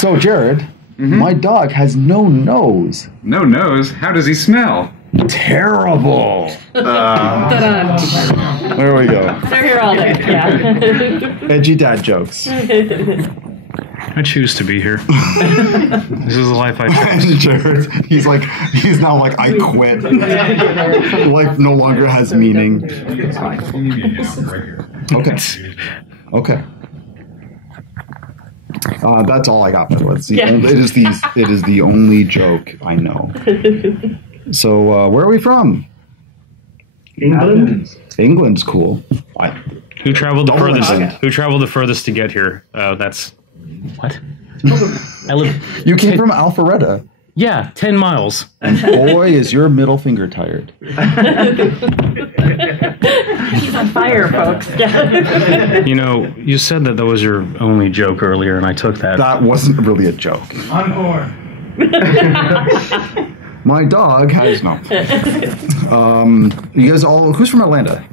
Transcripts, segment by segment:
So, Jared, my dog has no nose. No nose? How does he smell? Terrible. Ta-da. There we go. They're here all day. Yeah. Edgy dad jokes. I choose to be here. This is the life I chose. Jared, he's now like, I quit. Life no longer has meaning. Okay. Okay. That's all I got, by the way. It is the only joke I know. So, where are we from? England. England's cool. Who traveled the furthest? Who traveled the furthest to get here? That's what? I live. You came from Alpharetta. Yeah, 10 miles. And boy, is your middle finger tired. He's on fire, folks. You know, you said that was your only joke earlier, and I took that. That wasn't really a joke. Encore. My dog has no. You guys all. Who's from Atlanta?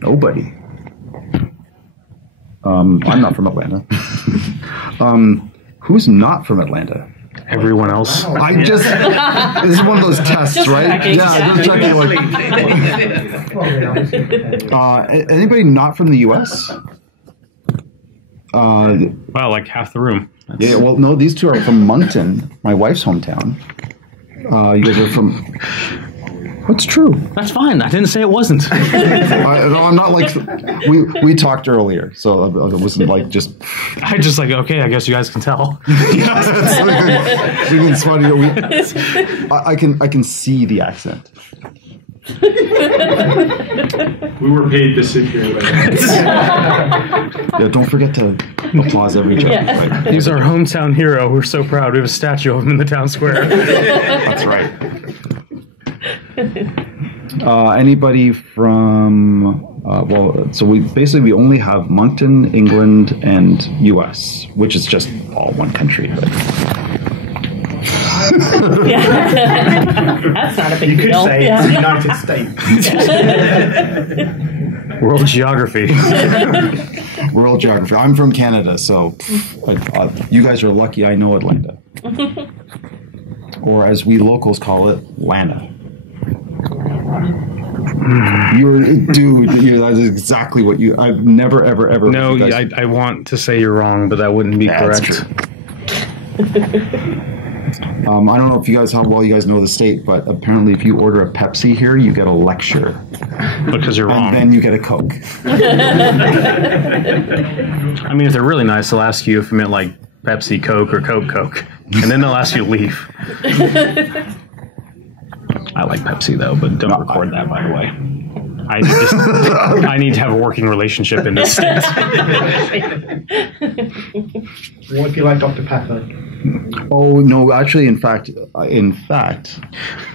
Nobody. I'm not from Atlanta. Who's not from Atlanta? Everyone else. This is one of those tests, right? Checking, Just checking. Anybody not from the U.S.? Wow, like half the room. Yeah, well, no, these two are from Moncton, my wife's hometown. You guys are from... What's true? That's fine. I didn't say it wasn't. I'm not like... We talked earlier, so it wasn't like just... I just like, okay, I guess you guys can tell. It's funny. I can see the accent. We were paid to sit here. Yeah, don't forget to applause every joke. Right? He's our hometown hero. We're so proud. We have a statue of him in the town square. That's right. Anybody from... so we only have Moncton, England, and U.S., which is just all one country. But... That's not a big You could deal. say it's the United States. World geography. World geography. I'm from Canada, so you guys are lucky I know Atlanta. Or as we locals call it, Lana. That is exactly what you... I've never, ever... No, I want to say you're wrong, but that wouldn't be correct. That's true. I don't know if you guys how well you guys know the state, but apparently if you order a Pepsi here, you get a lecture. Because you're wrong. And then you get a Coke. I mean, if they're really nice, they'll ask you if you meant like Pepsi, Coke, or Coke. And then they'll ask you to leave. I like Pepsi, though, but don't record that, by the way. I need to have a working relationship in this state. What if you like Dr. Pepper? Oh no! Actually, in fact,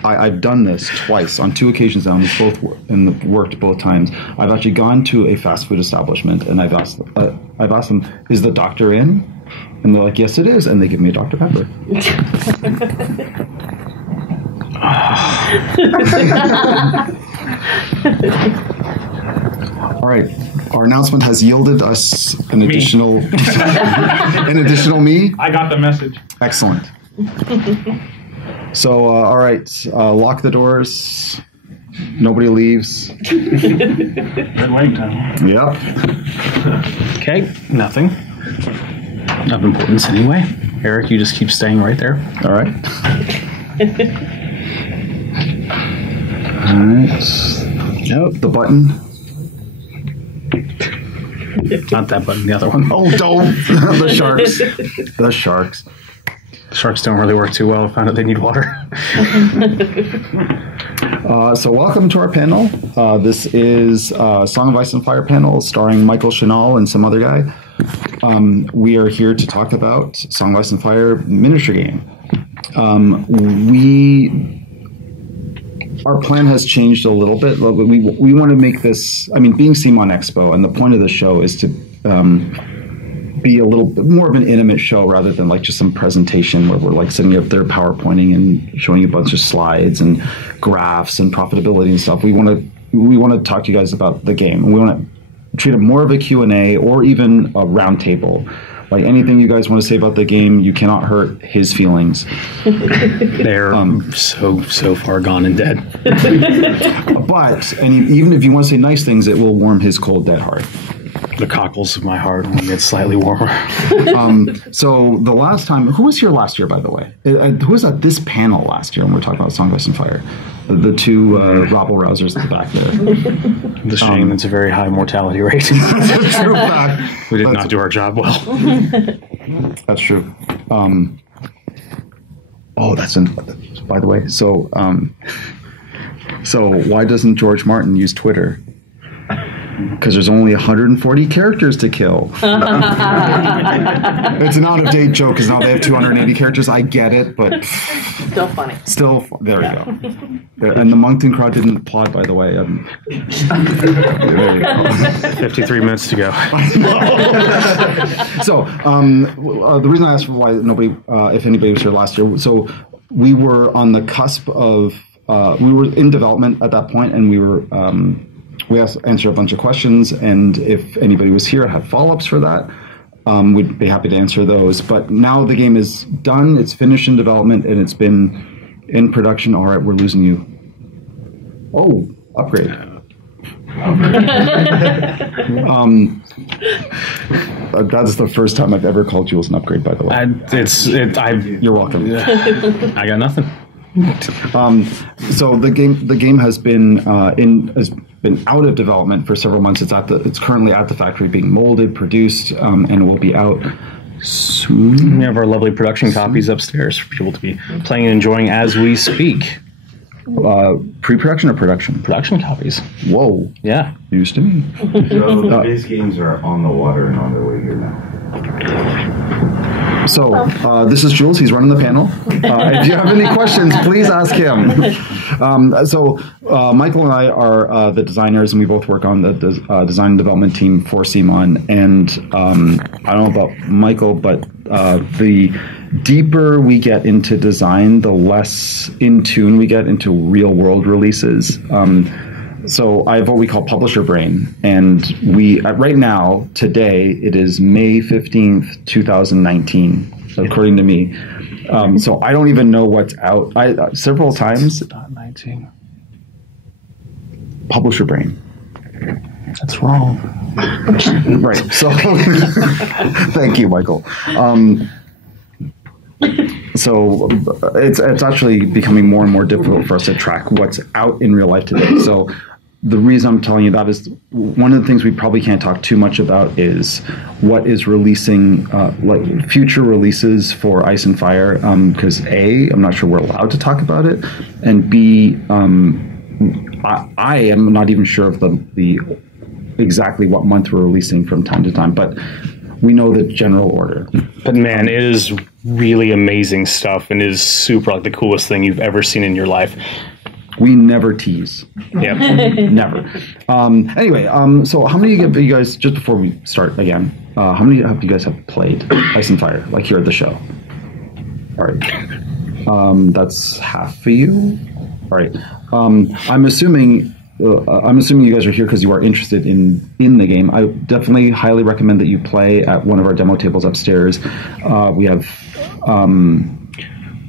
I've done this twice on 2 occasions now, and worked both times. I've actually gone to a fast food establishment, and I've asked them, "Is the doctor in?" And they're like, "Yes, it is," and they give me a Dr. Pepper. All right, our announcement has yielded us an additional me. I got the message. Excellent. So, all right, lock the doors. Nobody leaves. Good wait time. Yep. Okay, nothing. Of importance anyway. Eric, you just keep staying right there. All right. All right. Yep, the button. Not that button, the other one. Oh, don't. The sharks. The sharks. The sharks don't really work too well. I found out they need water. So welcome to our panel. This is Song of Ice and Fire panel starring Michael Chanel and some other guy. We are here to talk about Song of Ice and Fire miniature game. Our plan has changed a little bit. We want to make this, being CMON Expo, and the point of the show is to be a little bit more of an intimate show rather than like just some presentation where we're like sitting up there PowerPointing and showing you a bunch of slides and graphs and profitability and stuff. We want to talk to you guys about the game. We want to treat it more of a Q&A or even a round table Like anything you guys want to say about the game, you cannot hurt his feelings. They're so far gone and dead. But even if you want to say nice things, it will warm his cold, dead heart. The cockles of my heart will get slightly warmer. So the last time, who was here last year, by the way? Who was at this panel last year when we were talking about Song of Ice and Fire? The two rabble rousers at the back there. The shame, it's a very high mortality rate. That's a true fact. We did not do our job well. That's true. By the way, so why doesn't George Martin use Twitter? Because there's only 140 characters to kill. It's an out-of-date joke because now they have 280 characters. I get it, but Still funny. there we go. And the Moncton crowd didn't applaud, by the way. There you go. 53 minutes to go. So the reason I asked for why nobody, if anybody was here last year, so we were on the cusp of, we were in development at that point, and we were. We answered a bunch of questions, and if anybody was here and had follow-ups for that, we'd be happy to answer those. But now the game is done, it's finished in development, and it's been in production. All right, we're losing you. Oh, upgrade. That's the first time I've ever called Jules an upgrade, by the way. You're welcome. I got nothing. So the game has been out of development for several months. It's currently at the factory being molded, produced, and it will be out soon. We have our lovely production copies upstairs for people to be playing and enjoying as we speak. Pre-production or production? Production copies. Whoa. Yeah. News to me. So the base games are on the water and on their way here now. So this is Jules. He's running the panel. If you have any questions, please ask him. Michael and I are the designers, and we both work on the design and development team for CMON. And I don't know about Michael, but the deeper we get into design, the less in tune we get into real world releases. So I have what we call publisher brain, and we right now, today, it is May 15th, 2019, according to me. So I don't even know what's out. Several times. 19. Publisher brain. That's wrong. Right. So thank you, Michael. So it's actually becoming more and more difficult for us to track what's out in real life today. So the reason I'm telling you that is one of the things we probably can't talk too much about is what is releasing, like future releases for Ice and Fire. Because A, I'm not sure we're allowed to talk about it, and B, I am not even sure of the exactly what month we're releasing from time to time, but we know the general order. But man, it is really amazing stuff, and it is super like the coolest thing you've ever seen in your life. We never tease. Yeah. Never. Anyway, so how many of you guys, just before we start again, how many of you guys have played Ice and Fire, like here at the show? All right. That's half of you. All right. I'm assuming you guys are here because you are interested in the game. I definitely highly recommend that you play at one of our demo tables upstairs. We have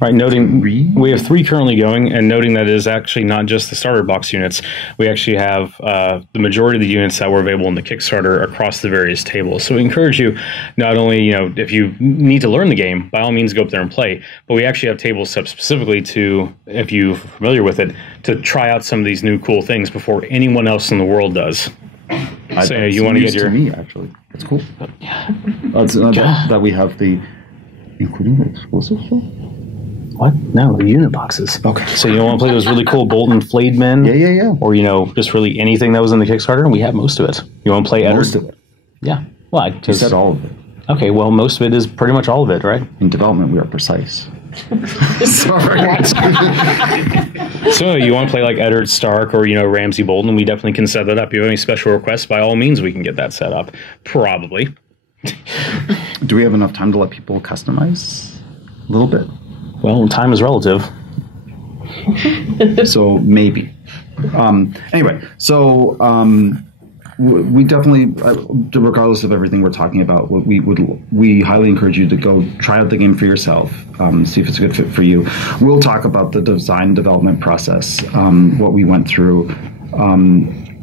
Right, noting we have 3 currently going, and noting that it is actually not just the starter box units. We actually have the majority of the units that were available in the Kickstarter across the various tables. So we encourage you, not only, if you need to learn the game, by all means go up there and play, but we actually have tables set up specifically to, if you're familiar with it, to try out some of these new cool things before anyone else in the world does. So you want to get your... to me, actually. That's cool. That's that we have the... Including the exclusive stuff? What? No, the unit boxes. Okay. So you want to play those really cool Bolton Flayed Men? Yeah. Or, just really anything that was in the Kickstarter, and we have most of it. You want to play Most of it. Yeah. Well, You said all of it. Okay, well, most of it is pretty much all of it, right? In development, we are precise. Sorry. So you want to play like Eddard Stark or, Ramsay Bolton, we definitely can set that up. If you have any special requests, by all means, we can get that set up. Probably. Do we have enough time to let people customize a little bit? Well, time is relative. So maybe. Anyway, so we definitely, regardless of everything we're talking about, we highly encourage you to go try out the game for yourself, see if it's a good fit for you. We'll talk about the design development process, what we went through,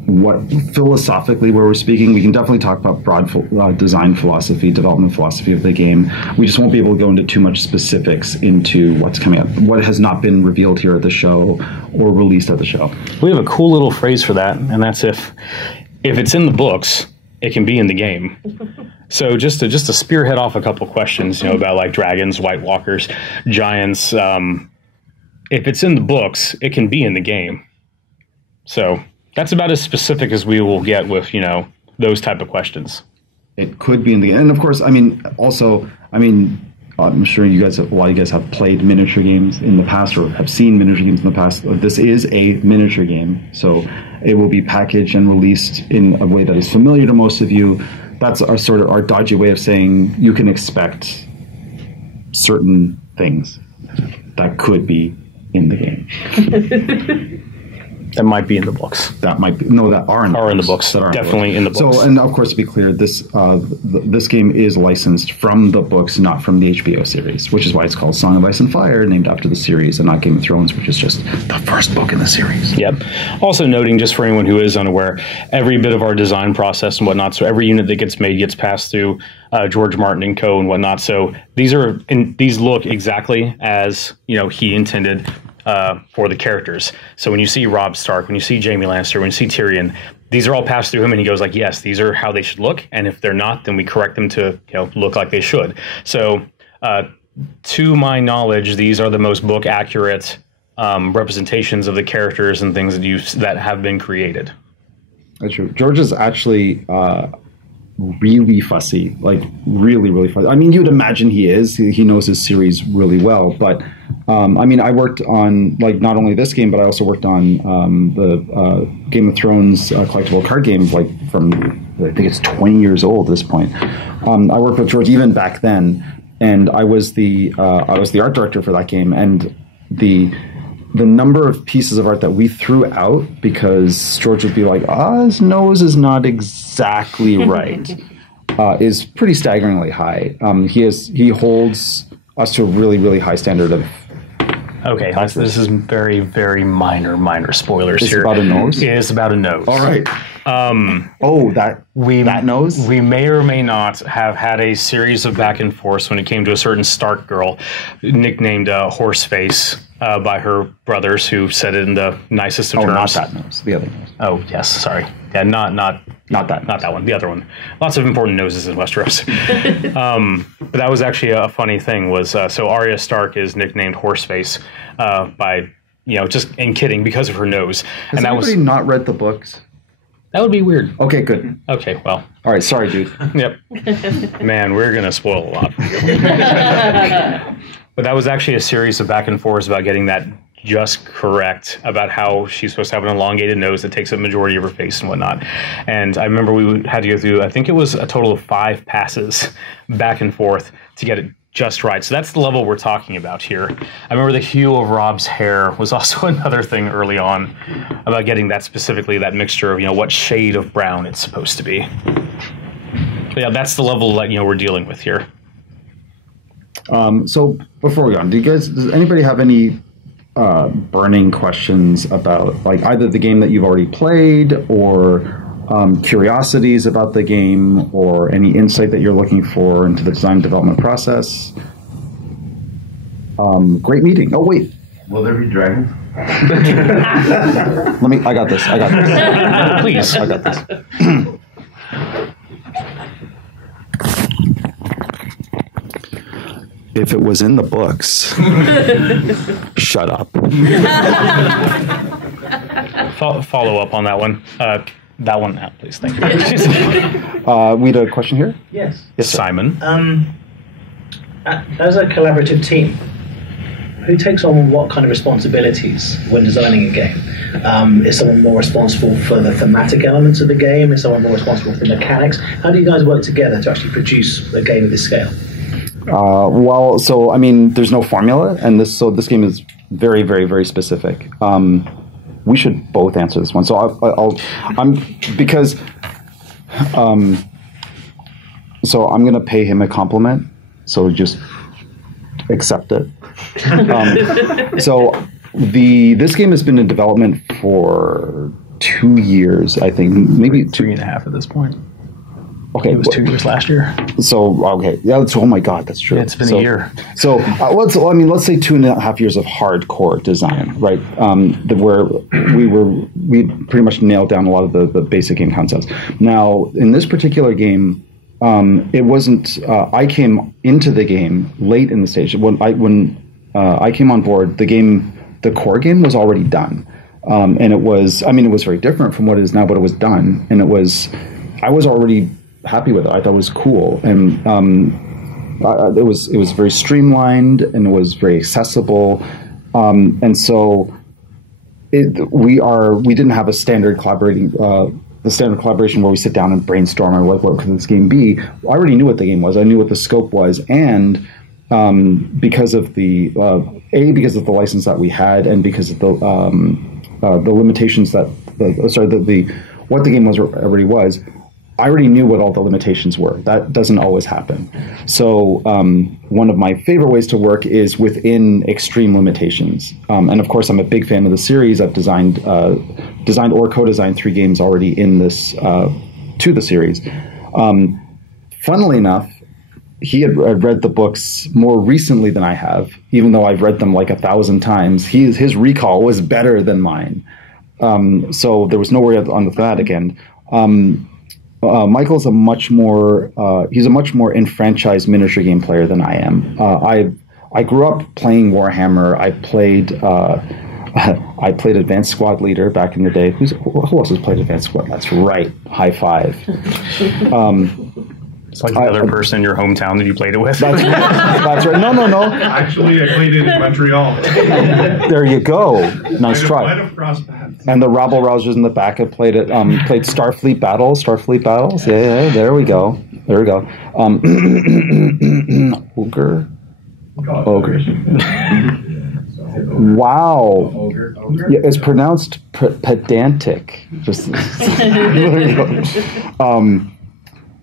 what philosophically where we're speaking. We can definitely talk about broad design philosophy, development philosophy of the game. We just won't be able to go into too much specifics into what's coming up, what has not been revealed here at the show or released at the show. We have a cool little phrase for that, and that's if it's in the books, it can be in the game. So just to spearhead off a couple questions, about like dragons, White Walkers, giants. If it's in the books, it can be in the game. So that's about as specific as we will get with, those type of questions. It could be in the game. And of course, I'm sure a lot of you guys have played miniature games in the past or have seen miniature games in the past. This is a miniature game, so it will be packaged and released in a way that is familiar to most of you. That's our dodgy way of saying you can expect certain things that could be in the game. That might be in the books. That might be that are in the books. That are Definitely in the books. So, and of course, to be clear, this game is licensed from the books, not from the HBO series, which is why it's called Song of Ice and Fire, named after the series, and not Game of Thrones, which is just the first book in the series. Yep. Also noting, just for anyone who is unaware, every bit of our design process and whatnot. So every unit that gets made gets passed through George Martin and Co. and whatnot. So these look exactly as he intended. For the characters. So when you see Robb Stark, when you see Jaime Lannister, when you see Tyrion, these are all passed through him, and he goes like, yes, these are how they should look, and if they're not, then we correct them to look like they should. So to my knowledge, these are the most book accurate representations of the characters and things that have been created. That's true. George is actually really fussy, like really, really fussy. You'd imagine he is. He knows his series really well, but I worked on not only this game, but I also worked on the Game of Thrones collectible card game, from I think it's 20 years old at this point. I worked with George even back then, and I was the art director for that game, and the number of pieces of art that we threw out because George would be like, his nose is not exactly right, is pretty staggeringly high. He holds us to a really, really high standard of. Okay, this is very, very minor spoilers here. It's about a nose? It is about a nose. All right. That nose? We may or may not have had a series of back and forths when it came to a certain Stark girl, nicknamed Horseface by her brothers, who said it in the nicest of terms. Not that nose. The other nose. Oh, yes, sorry. Yeah, not that one. The other one. Lots of important noses in Westeros. But that was actually a funny thing. Was so Arya Stark is nicknamed Horseface by just in kidding because of her nose. Has anybody not read the books? That would be weird. Okay, good. Okay, well. All right, sorry, dude. Yep. Man, we're gonna spoil a lot for you. But that was actually a series of back and forths about getting that just correct, about how she's supposed to have an elongated nose that takes up majority of her face and whatnot. And I remember we had to go through, I think it was a total of 5 passes back and forth to get it just right. So that's the level we're talking about here. I remember the hue of Robb's hair was also another thing early on about getting that specifically, that mixture of, what shade of brown it's supposed to be. But yeah, that's the level that, we're dealing with here. So before we go on, does anybody have any burning questions about either the game that you've already played or curiosities about the game or any insight that you're looking for into the design development process? Great meeting. Oh, wait. Will there be dragons? I got this. Please. I got this. If it was in the books, shut up. Follow up on that one. That one out, please. Thank you. We had a question here? Yes. Yes, sir. Simon. As a collaborative team, who takes on what kind of responsibilities when designing a game? Is someone more responsible for the thematic elements of the game? Is someone more responsible for the mechanics? How do you guys work together to actually produce a game of this scale? There's no formula, and this game is very, very, very specific. We should both answer this one. So I'm because So I'm going to pay him a compliment. So just accept it. So this game has been in development for 2 years, I think, maybe 3.5 at this point. Okay, It was 2 years last year. So okay, yeah. Oh my God, that's true. It's been a year. So let's say 2.5 years of hardcore design, right? Where we pretty much nailed down a lot of the basic game concepts. Now, in this particular game, it wasn't. I came into the game late in the stage. When I came on board, the core game was already done, and it was. I mean, it was very different from what it is now, but it was done, and I was already happy with it. I thought it was cool, and it was very streamlined and it was very accessible, and so we didn't have a standard collaboration where we sit down and brainstorm on what could this game be. I already knew what the game was. I knew what the scope was, and because of the license that we had, and because of the limitations that what the game already was. I already knew what all the limitations were. That doesn't always happen. So one of my favorite ways to work is within extreme limitations. And of course, I'm a big fan of the series. I've designed or co-designed 3 games already in this to the series. Funnily enough, he had read the books more recently than I have, even though I've read them like 1,000 times. His recall was better than mine. So there was nowhere on the thematic end. Michael's a much more enfranchised miniature game player than I am. I grew up playing Warhammer. I played Advanced Squad Leader back in the day. Who else has played Advanced Squad? That's right. High five. It's like the other person in your hometown that you played it with. That's right. No. Actually, I played it in Montreal. There you go. Nice try. Might have crossed paths. And the rabble rousers in the back have played it. Played Starfleet Battles. Yeah. There we go. Ogre. Wow. Ogre. Yeah, it's pronounced pedantic. Just there you go.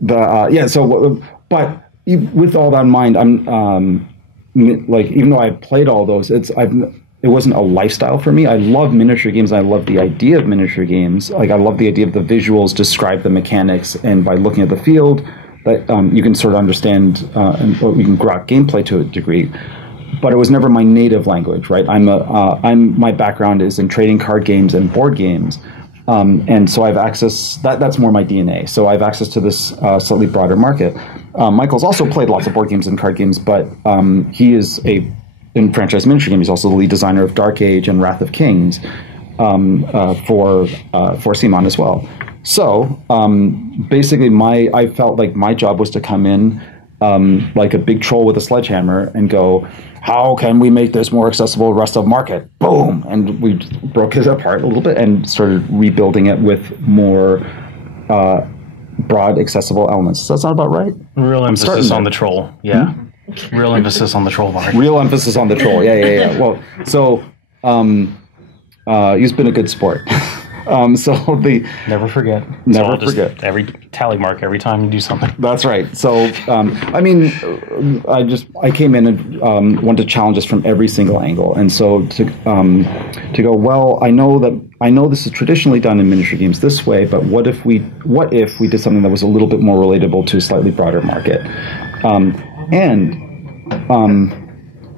But with all that in mind, I'm even though I've played all those, it wasn't a lifestyle for me. I love miniature games. I love the idea of miniature games. Like I love the idea of the visuals describe the mechanics, and by looking at the field, that you can sort of understand and you can grok gameplay to a degree. But it was never my native language, right? My background is in trading card games and board games. And so I have access, that's more my DNA. So I have access to this slightly broader market. Michael's also played lots of board games and card games, but he is in franchise miniature game. He's also the lead designer of Dark Age and Wrath of Kings for CMON as well. So basically I felt like my job was to come in like a big troll with a sledgehammer and go, how can we make this more accessible to the rest of the market? Boom! And we broke it apart a little bit and started rebuilding it with more broad, accessible elements. Does that sound about right? Real emphasis on the troll. Yeah. Real emphasis on the troll bar. Real emphasis on the troll. Yeah. Well, so he's been a good sport. Never forget. Every tally mark every time you do something. That's right. So I came in and wanted to challenge us from every single angle, and so to go, well, I know this is traditionally done in miniature games this way, but what if we did something that was a little bit more relatable to a slightly broader market?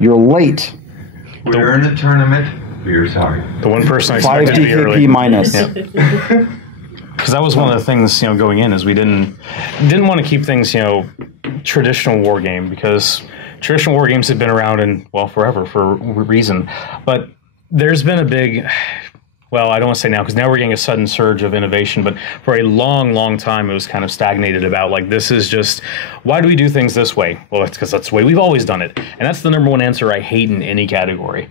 You're late. We're in the tournament. We're sorry. The one person I 5 expected to be early. DKP minus. Because that was one of the things, going in, is we didn't want to keep things, traditional war game, because traditional war games have been around forever for a reason. But there's been a big, I don't want to say now, because now we're getting a sudden surge of innovation, but for a long, long time it was kind of stagnated about, this is just, why do we do things this way? Well, it's because that's the way we've always done it. And that's the number one answer I hate in any category.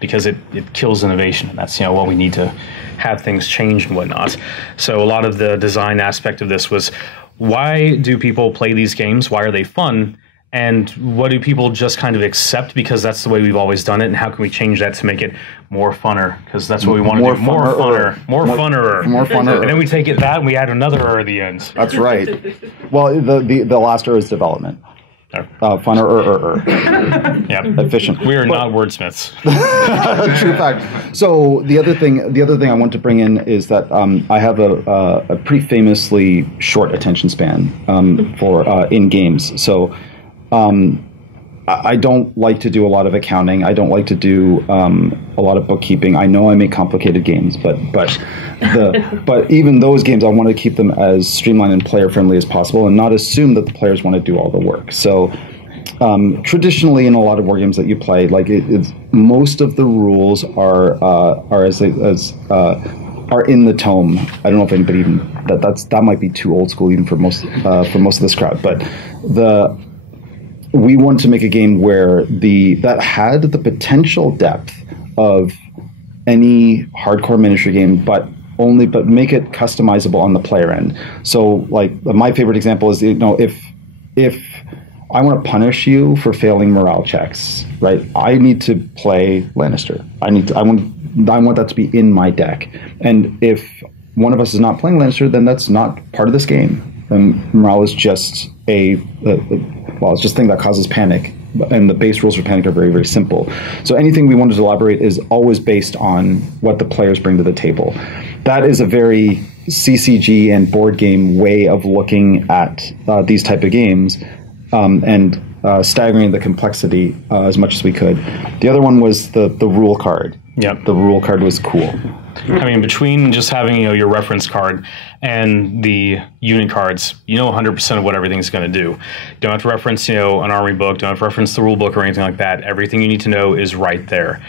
Because it kills innovation, and that's what we need to have things change and whatnot. So a lot of the design aspect of this was, why do people play these games? Why are they fun? And what do people just kind of accept because that's the way we've always done it? And how can we change that to make it more funner, because that's what we want to More do. More funner-er. funner. More funner. More funner. And then we take it that and we add another at the end. That's right. Well, the last is development. Funner. Yep. Efficient. We are not wordsmiths. True fact. So the other thing I want to bring in is that I have a pretty famously short attention span for in games. So I don't like to do a lot of accounting. I don't like to do a lot of bookkeeping. I know I make complicated games, but even those games, I want to keep them as streamlined and player friendly as possible, and not assume that the players want to do all the work. So traditionally, in a lot of war games that you play, like it's most of the rules are in the tome. I don't know if anybody even that might be too old school even for most of this crowd, but we wanted to make a game where that had the potential depth of any hardcore miniature game, but make it customizable on the player end. So, like, my favorite example is, if I want to punish you for failing morale checks, right? I need to play Lannister. I want that to be in my deck. And if one of us is not playing Lannister, then that's not part of this game. And morale is just it's just a thing that causes panic, and the base rules for panic are very, very simple. So anything we wanted to elaborate is always based on what the players bring to the table. That is a very CCG and board game way of looking at these type of games, and staggering the complexity as much as we could. The other one was the rule card. Yep. The rule card was cool. I mean, between just having your reference card and the unit cards, 100% of what everything's going to do. You don't have to reference an army book, don't have to reference the rule book or anything like that. Everything you need to know is right there.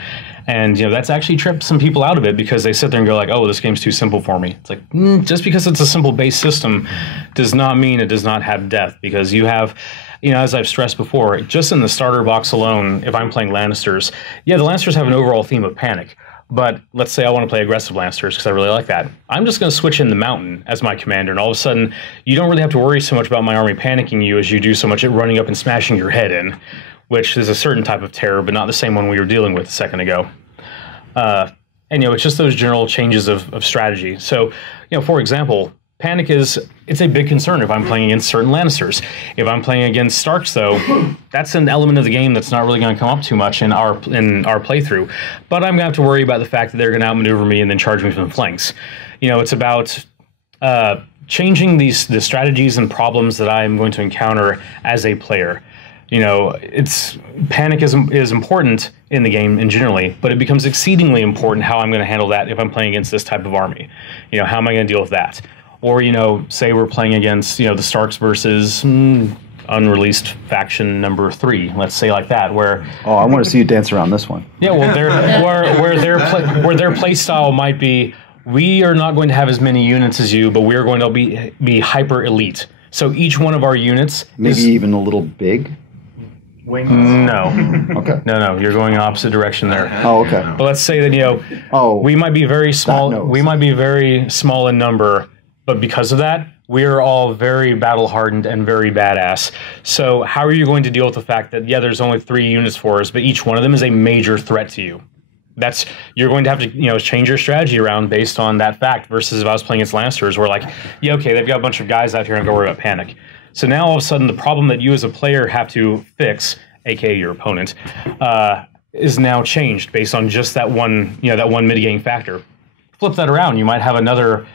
And that's actually tripped some people out of it, because they sit there and go like, oh, this game's too simple for me. It's like, just because it's a simple base system does not mean it does not have depth, because you have, as I've stressed before, just in the starter box alone, if I'm playing Lannisters, the Lannisters have an overall theme of panic. But let's say I want to play aggressive Lannisters because I really like that. I'm just going to switch in the Mountain as my commander, and all of a sudden, you don't really have to worry so much about my army panicking you as you do so much at running up and smashing your head in, which is a certain type of terror, but not the same one we were dealing with a second ago. And it's just those general changes of strategy. So, for example, panic it's a big concern if I'm playing against certain Lannisters. If I'm playing against Starks, though, that's an element of the game that's not really going to come up too much in our playthrough. But I'm going to have to worry about the fact that they're going to outmaneuver me and then charge me from the flanks. It's about changing the strategies and problems that I'm going to encounter as a player. Panic is important in the game in generally, but it becomes exceedingly important how I'm going to handle that if I'm playing against this type of army. How am I going to deal with that? Or, say we're playing against, the Starks versus unreleased faction number 3, let's say like that, where... Oh, I want to see you dance around this one. Yeah, well, where their play style might be, we are not going to have as many units as you, but we're going to be hyper elite. So each one of our units maybe even a little big? No. Okay. No, you're going in opposite direction there. Oh, okay. But let's say that, we might be very small. We might be very small in number, but because of that, we're all very battle-hardened and very badass. So how are you going to deal with the fact that, there's only 3 units for us, but each one of them is a major threat to you? You're going to have to, change your strategy around based on that fact, versus if I was playing against Lannisters, we're like, okay, they've got a bunch of guys out here and go worry about panic. So now all of a sudden the problem that you as a player have to fix, aka your opponent, is now changed based on just that one mitigating factor. Flip that around, you might have another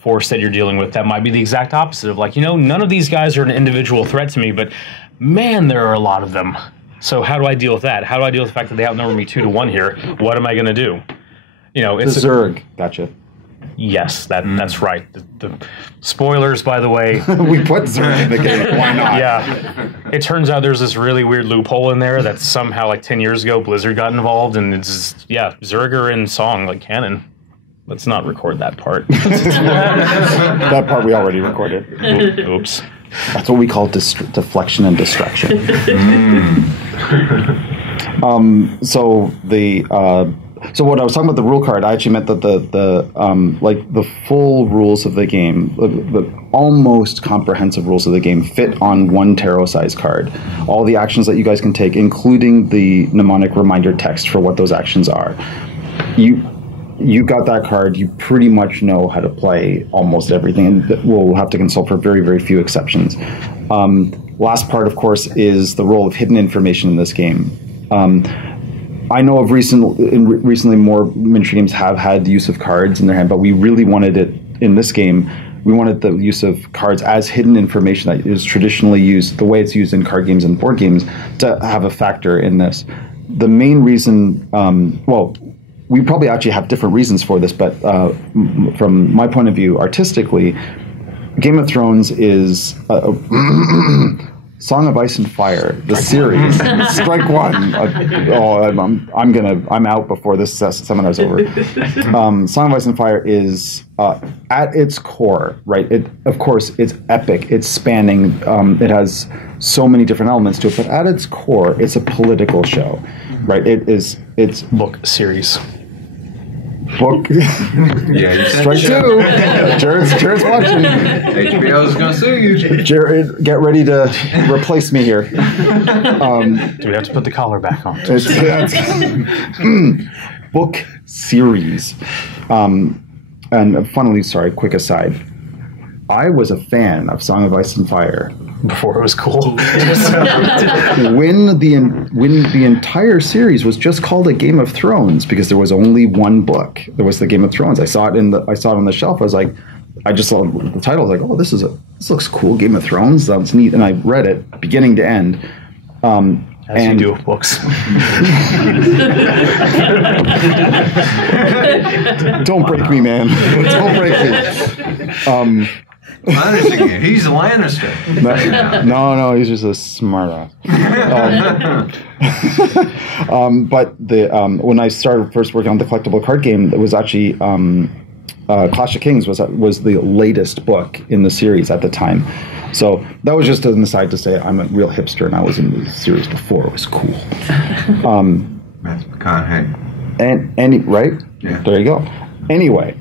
force that you're dealing with that might be the exact opposite of like, none of these guys are an individual threat to me, but man, there are a lot of them. So how do I deal with that? How do I deal with the fact that they outnumber me 2-1 here? What am I going to do? It's Zerg. Gotcha. Yes, that's right. The spoilers, by the way. We put Zerg in the game. Why not? Yeah. It turns out there's this really weird loophole in there that somehow, like 10 years ago, Blizzard got involved, and it's Zerg are in song, like canon. Let's not record that part. That part we already recorded. Oops. That's what we call deflection and distraction. So So what I was talking about the rule card, I actually meant that the like the full rules of the game, the almost comprehensive rules of the game, fit on one tarot size card. All the actions that you guys can take, including the mnemonic reminder text for what those actions are. You got that card. You pretty much know how to play almost everything, and we'll have to consult for very, very few exceptions. Last part, of course, is the role of hidden information in this game. I know of recently more miniature games have had the use of cards in their hand, but we really wanted it in this game. We wanted the use of cards as hidden information that is traditionally used, the way it's used in card games and board games, to have a factor in this. The main reason, we probably actually have different reasons for this, but from my point of view, artistically, Game of Thrones is Song of Ice and Fire, the series. Strike one. I'm out before this seminar's over. Song of Ice and Fire is at its core, right? Of course, it's epic. It's spanning. It has so many different elements to it, but at its core, it's a political show, right? It's book series. Book. Yeah, you said Strike two. Jared's watching. HBO's gonna sue you. Jared, get ready to replace me here. Do we have to put the collar back on? Book series. And funnily, quick aside. I was a fan of Song of Ice and Fire before it was cool. when the entire series was just called a Game of Thrones because there was only one book. There was the Game of Thrones. I saw it on the shelf. I was like, I just saw the title. I was like, oh, this looks cool. Game of Thrones. That's neat. And I read it beginning to end. As you do with books. Don't break me, man. Don't break me. Lannister, he's a Lannister. No, he's just a smart ass. But when I started first working on the collectible card game, it was actually Clash of Kings was the latest book in the series at the time. So that was just an aside to say I'm a real hipster, and I was in the series before it was cool. Matthew McConaughey. And right? Yeah. There you go. Anyway.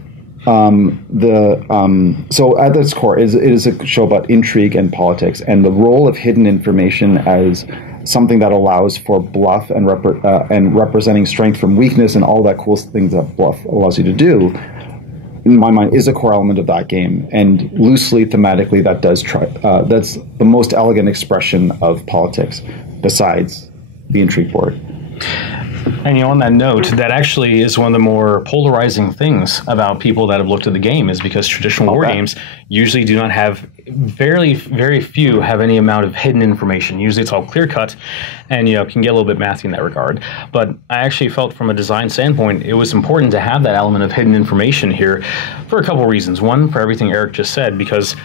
So at its core, it is a show about intrigue and politics, and the role of hidden information as something that allows for bluff and representing strength from weakness and all that cool things that bluff allows you to do, in my mind, is a core element of that game. And loosely, thematically, that's the most elegant expression of politics, besides the intrigue board. And on that note, that actually is one of the more polarizing things about people that have looked at the game, is because traditional war games usually do not have, very, very few have any amount of hidden information. Usually it's all clear cut and, can get a little bit mathy in that regard. But I actually felt from a design standpoint, it was important to have that element of hidden information here for a couple reasons. One, for everything Eric just said, because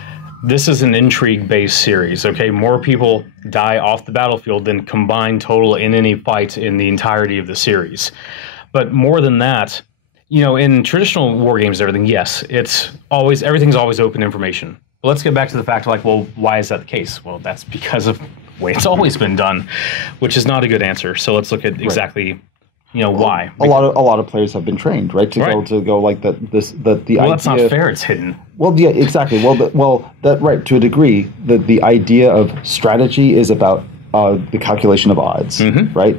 this is an intrigue-based series, okay? More people die off the battlefield than combined total in any fight in the entirety of the series. But more than that, in traditional war games and everything, yes, everything's always open information. But let's get back to the fact of why is that the case? Well, that's because of the way it's always been done, which is not a good answer. So let's look at exactly why. A lot of players have been trained, right, to go like that. The idea. Well, that's not fair. It's hidden. Well, yeah, exactly. Right, to a degree, the idea of strategy is about the calculation of odds, right?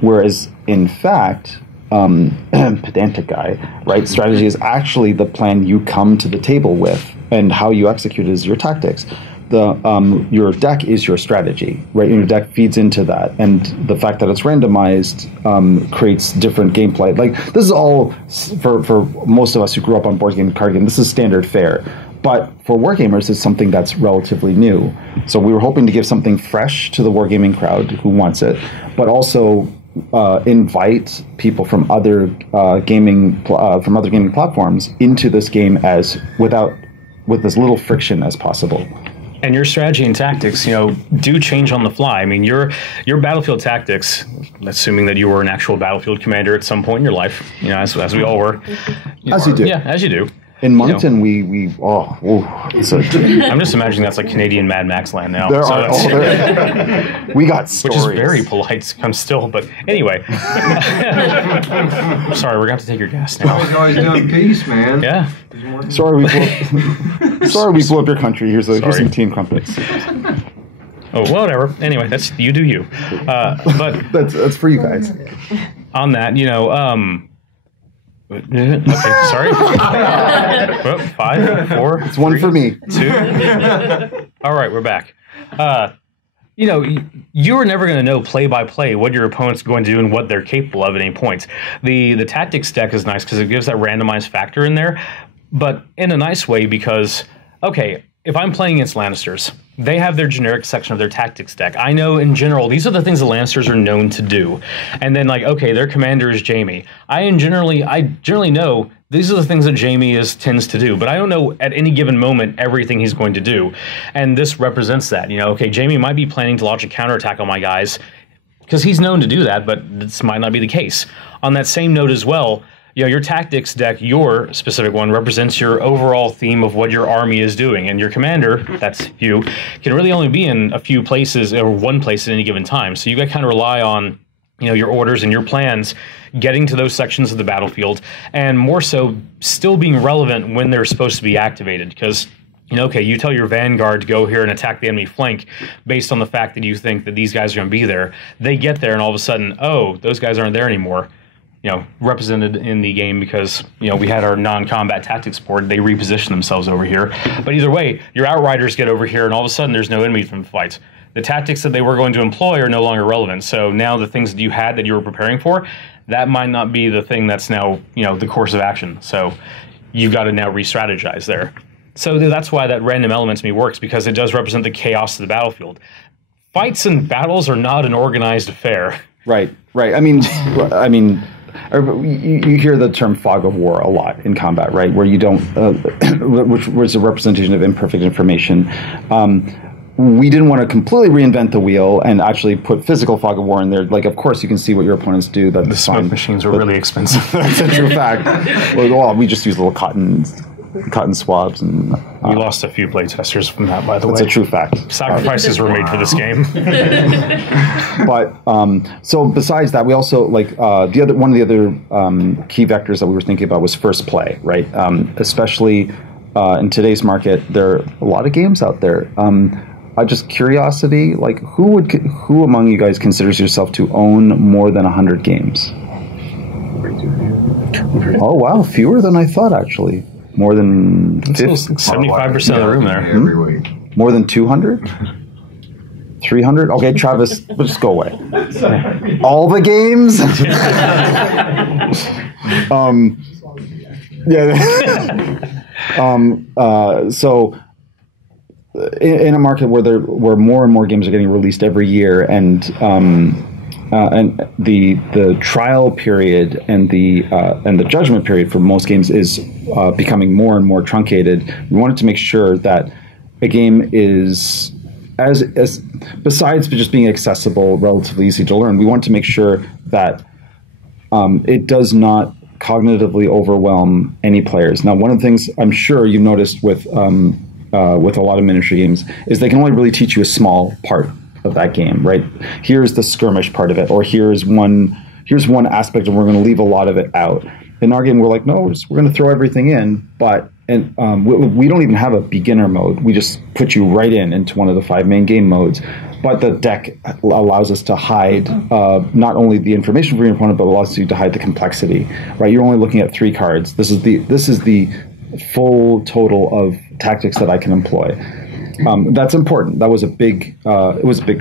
Whereas in fact, pedantic guy, right? Strategy is actually the plan you come to the table with, and how you execute it is your tactics. Your deck is your strategy, right? Your deck feeds into that, and the fact that it's randomized creates different gameplay. Like, this is all for most of us who grew up on board game and card game. This is standard fare, but for wargamers, it's something that's relatively new. So we were hoping to give something fresh to the wargaming crowd who wants it, but also invite people from other gaming platforms into this game with as little friction as possible. And your strategy and tactics, do change on the fly. I mean, your battlefield tactics, assuming that you were an actual battlefield commander at some point in your life, as we all were. As you do. Yeah, as you do. In Moncton, so I'm just imagining that's like Canadian Mad Max land now. We got stories. Which is very polite. I'm still, but anyway. Sorry, we're going to have to take your gas now. He's always doing peace, man. Yeah. Sorry, we blew up your country. Here's some team crumpets. Oh, whatever. Anyway, you do you. But that's for you guys. On that, okay, sorry. Well, 5, 4. It's 1 for me. 2. All right, we're back. You are never going to know play by play what your opponent's going to do and what they're capable of at any point. The tactics deck is nice because it gives that randomized factor in there, but in a nice way because, okay, if I'm playing against Lannisters, they have their generic section of their tactics deck. I know in general, these are the things the Lannisters are known to do. And then okay, their commander is Jaime. I generally know these are the things that Jaime tends to do, but I don't know at any given moment everything he's going to do. And this represents that. Okay, Jaime might be planning to launch a counterattack on my guys because he's known to do that, but this might not be the case. On that same note as well, your tactics deck, your specific one, represents your overall theme of what your army is doing. And your commander, that's you, can really only be in a few places or one place at any given time. So you got to kind of rely on your orders and your plans getting to those sections of the battlefield, and more so still being relevant when they're supposed to be activated. Because okay, you tell your vanguard to go here and attack the enemy flank based on the fact that you think that these guys are going to be there. They get there and all of a sudden, oh, those guys aren't there anymore. Represented in the game because, we had our non-combat tactics board. They reposition themselves over here. But either way, your outriders get over here and all of a sudden there's no enemy from the fight. The tactics that they were going to employ are no longer relevant. So now the things that you had that you were preparing for, that might not be the thing that's now, the course of action. So you've got to now re-strategize there. So that's why that random element to me works, because it does represent the chaos of the battlefield. Fights and battles are not an organized affair. Right. I mean, you hear the term fog of war a lot in combat, right? Where you don't, which was a representation of imperfect information. We didn't want to completely reinvent the wheel and actually put physical fog of war in there. Of course, you can see what your opponents do. That's the smoke machines were really expensive. That's a true fact. Well, we just use little cotton swabs, and we lost a few playtesters from that, by the way. That's a true fact. Sacrifices were made for this game. But so besides that, we also one of the other key vectors that we were thinking about was first play, right? Especially in today's market, there are a lot of games out there. Just curiosity, who among you guys considers yourself to own more than 100 games? Oh wow, fewer than I thought actually. More than 75% of the room there. Every week. More than 200? 300? Okay, Travis, let's just go away. All the games? So in a market where more and more games are getting released every year, and the trial period and the judgment period for most games is becoming more and more truncated, we wanted to make sure that a game is as besides just being accessible, relatively easy to learn. We want to make sure that it does not cognitively overwhelm any players. Now, one of the things I'm sure you've noticed with a lot of miniature games is they can only really teach you a small part of that game, right? Here's the skirmish part of it, or here's one aspect, and we're going to leave a lot of it out. In our game, we're like, no, we're going to throw everything in, but we don't even have a beginner mode. We just put you right into one of the 5 main game modes. But the deck allows us to hide not only the information for your opponent, but allows you to hide the complexity. Right? You're only looking at 3 cards. This is the full total of tactics that I can employ. That's important. That was a big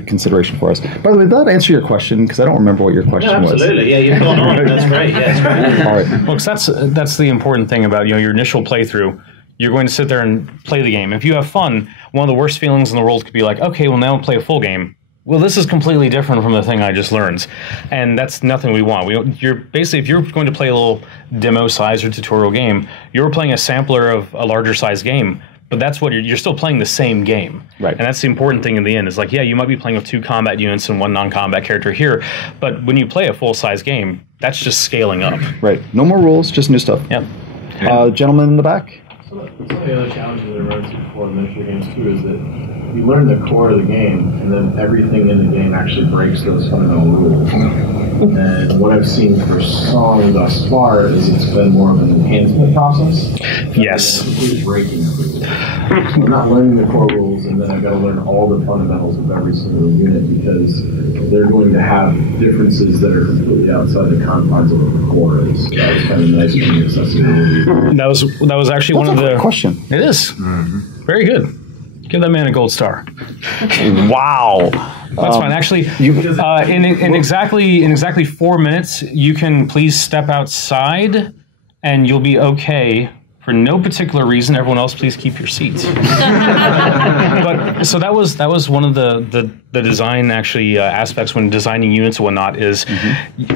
consideration for us. By the way, did that answer your question? Because I don't remember what your question was. Absolutely. Yeah, you've gone on. That's great. Yeah, that's great. All right. Well, because that's the important thing about your initial playthrough. You're going to sit there and play the game. If you have fun, one of the worst feelings in the world could be like, okay, well now I'll play a full game. Well, this is completely different from the thing I just learned, and that's nothing we want. You're basically, if you're going to play a little demo size or tutorial game, you're playing a sampler of a larger size game. But that's what you're still playing the same game. Right. And that's the important thing in the end is like, yeah, you might be playing with 2 combat units and 1 non-combat character here, but when you play a full-size game, that's just scaling up. Right. No more rules, just new stuff. Yep. Gentleman in the back. Some of the other challenges that I run into before miniature games too is that you learn the core of the game, and then everything in the game actually breaks those fundamental rules. And what I've seen for Song thus far is it's been more of an enhancement process. Yes. It's breaking everything. So I'm not learning the core rules, and then I've got to learn all the fundamentals of every single unit because they're going to have differences that are completely outside the confines of what the core is. So that was kind of nice for the accessibility. That was actually one of the question. It is very good. Give that man a gold star. Wow. That's fine. Actually, in exactly 4 minutes, you can please step outside, and you'll be okay. For no particular reason, everyone else, please keep your seats. But so that was one of the design aspects when designing units and whatnot is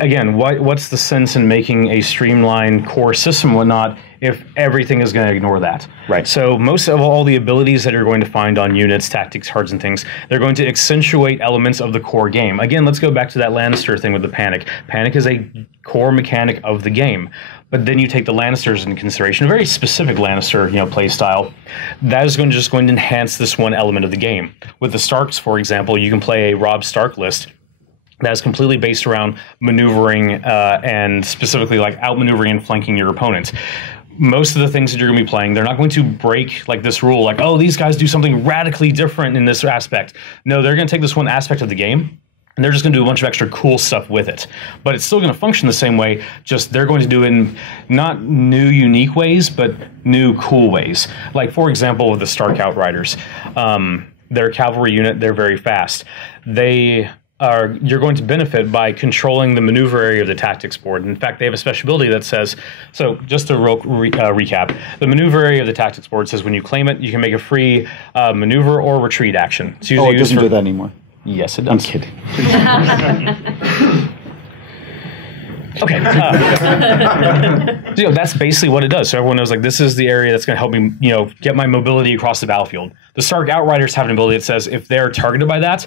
again what's the sense in making a streamlined core system and whatnot if everything is going to ignore that. Right. So most of all the abilities that you're going to find on units, tactics, cards, and things, they're going to accentuate elements of the core game. Again, let's go back to that Lannister thing with the panic. Panic is a core mechanic of the game. But then you take the Lannisters into consideration, a very specific Lannister, play style. That is just going to enhance this one element of the game. With the Starks, for example, you can play a Robb Stark list that is completely based around maneuvering and specifically like outmaneuvering and flanking your opponent. Most of the things that you're going to be playing, they're not going to break like this rule, like, oh, these guys do something radically different in this aspect. No, they're going to take this one aspect of the game, and they're just going to do a bunch of extra cool stuff with it. But it's still going to function the same way, just they're going to do it in not new, unique ways, but new, cool ways. Like, for example, with the Stark Outriders. They're a cavalry unit. They're very fast. You're going to benefit by controlling the maneuver area of the tactics board. In fact, they have a special ability that says, so just to recap, the maneuver area of the tactics board says when you claim it, you can make a free maneuver or retreat action. It's usually it doesn't do that anymore. Yes, it does. I'm kidding. Okay. That's basically what it does. So everyone knows, like, this is the area that's going to help me, get my mobility across the battlefield. The Stark Outriders have an ability that says if they're targeted by that,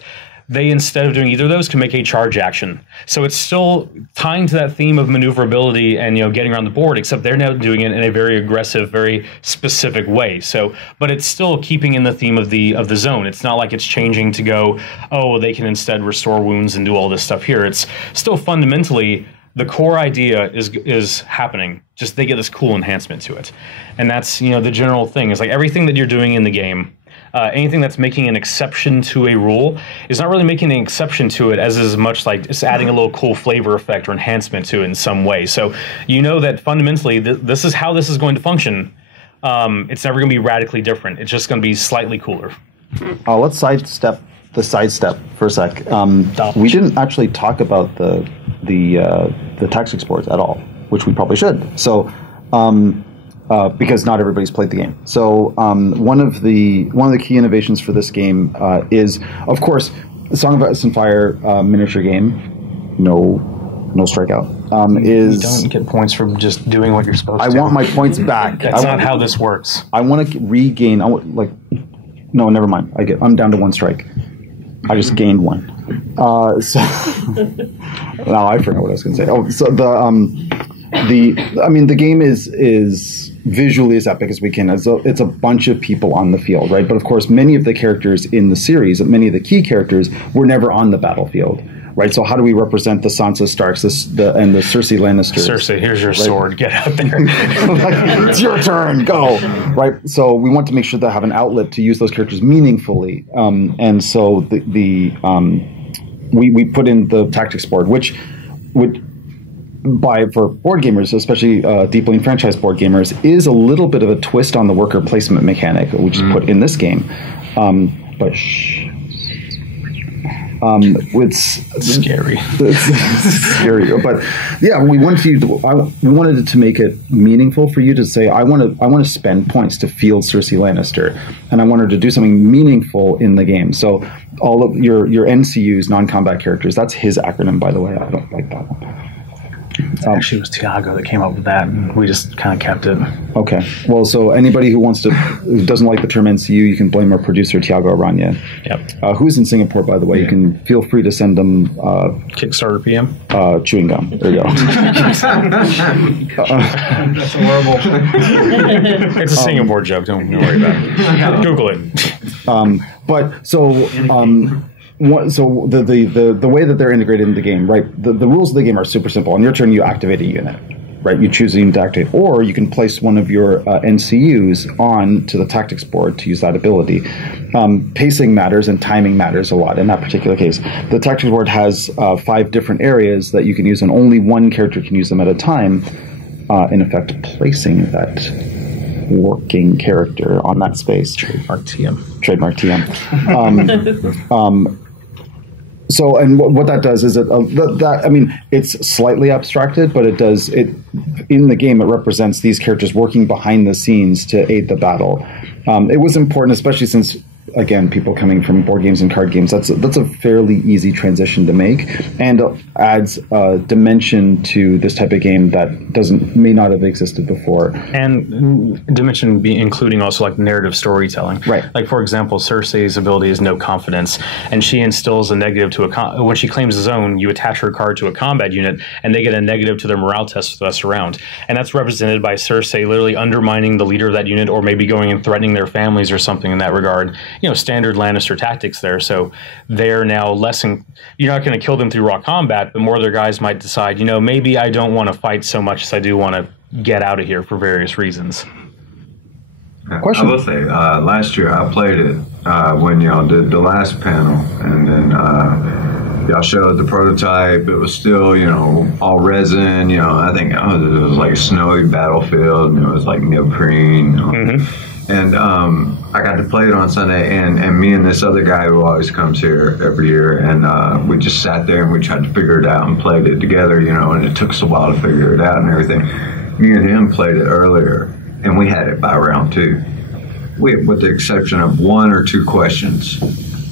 they, instead of doing either of those, can make a charge action. So it's still tying to that theme of maneuverability and getting around the board, except they're now doing it in a very aggressive, very specific way. So, but it's still keeping in the theme of the zone. It's not like it's changing to go, oh, they can instead restore wounds and do all this stuff here. It's still fundamentally the core idea is happening. Just they get this cool enhancement to it, and that's the general thing. Is like everything that you're doing in the game. Anything that's making an exception to a rule is not really making an exception to it as much like it's adding a little cool flavor effect or enhancement to it in some way. So that fundamentally this is how this is going to function. It's never going to be radically different. It's just going to be slightly cooler. Let's sidestep for a sec. We didn't actually talk about the tactics boards at all, which we probably should. So. Because not everybody's played the game. So one of the key innovations for this game is, of course, the Song of Ice and Fire miniature game. No strikeout. You don't get points for just doing what you're supposed to. I want my points back. That's not how this works. I want to regain. No, never mind. I'm down to one strike. I just gained one. So now I forgot what I was going to say. Oh, so the game is visually as epic as we can. It's a bunch of people on the field, right? But of course, many of the characters in the series, many of the key characters, were never on the battlefield, right? So how do we represent the Sansa Starks and the Cersei Lannisters? Cersei, here's your sword. Get out there. It's your turn. Go. Right. So we want to make sure they have an outlet to use those characters meaningfully, and so we put in the tactics board, which would. For board gamers, especially deeply enfranchised board gamers, is a little bit of a twist on the worker placement mechanic, which is put in this game. But it's scary. It's scary. But yeah, we wanted to make it meaningful for you to say, I want to spend points to field Cersei Lannister, and I want her to do something meaningful in the game. So all of your NCUs, non-combat characters, that's his acronym, by the way. I don't like that one. Actually, it was Tiago that came up with that, and we just kind of kept it. Okay. Well, so anybody who doesn't like the term NCU, you can blame our producer, Tiago Aranya. Yep. Who's in Singapore, by the way. You can feel free to send them Kickstarter PM. chewing gum. There you go. That's horrible. It's a Singapore joke. Don't worry about it. Google it. So the way that they're integrated in the game, right? The rules of the game are super simple. On your turn, you activate a unit, right? You choose a unit to activate, or you can place one of your NCUs on to the tactics board to use that ability. Pacing matters and timing matters a lot in that particular case. The tactics board has 5 different areas that you can use, and only one character can use them at a time. In effect, placing that working character on that space. Trademark TM. Trademark TM. So, and what that does is it's slightly abstracted, but it in the game, it represents these characters working behind the scenes to aid the battle. It was important, especially since, again, people coming from board games and card games, that's a fairly easy transition to make, and adds a dimension to this type of game that may not have existed before. And dimension including also like narrative storytelling. Right. Like, for example, Cersei's ability is no confidence, and she instills a negative to when she claims a zone, you attach her card to a combat unit, and they get a negative to their morale test with us around. And that's represented by Cersei literally undermining the leader of that unit, or maybe going and threatening their families or something in that regard. Standard Lannister tactics there. So they're now you're not going to kill them through raw combat, but more of their guys might decide, maybe I don't want to fight so much as I do want to get out of here for various reasons. Question. I will say, last year I played it when y'all did the last panel, and then y'all showed the prototype. It was still, all resin. I think it was like a snowy battlefield, and it was like neoprene. Mm-hmm. And I got to play it on Sunday, and me and this other guy who always comes here every year, and we just sat there and we tried to figure it out and played it together, and it took us a while to figure it out and everything. Me and him played it earlier, and we had it by round 2. With the exception of 1 or 2 questions,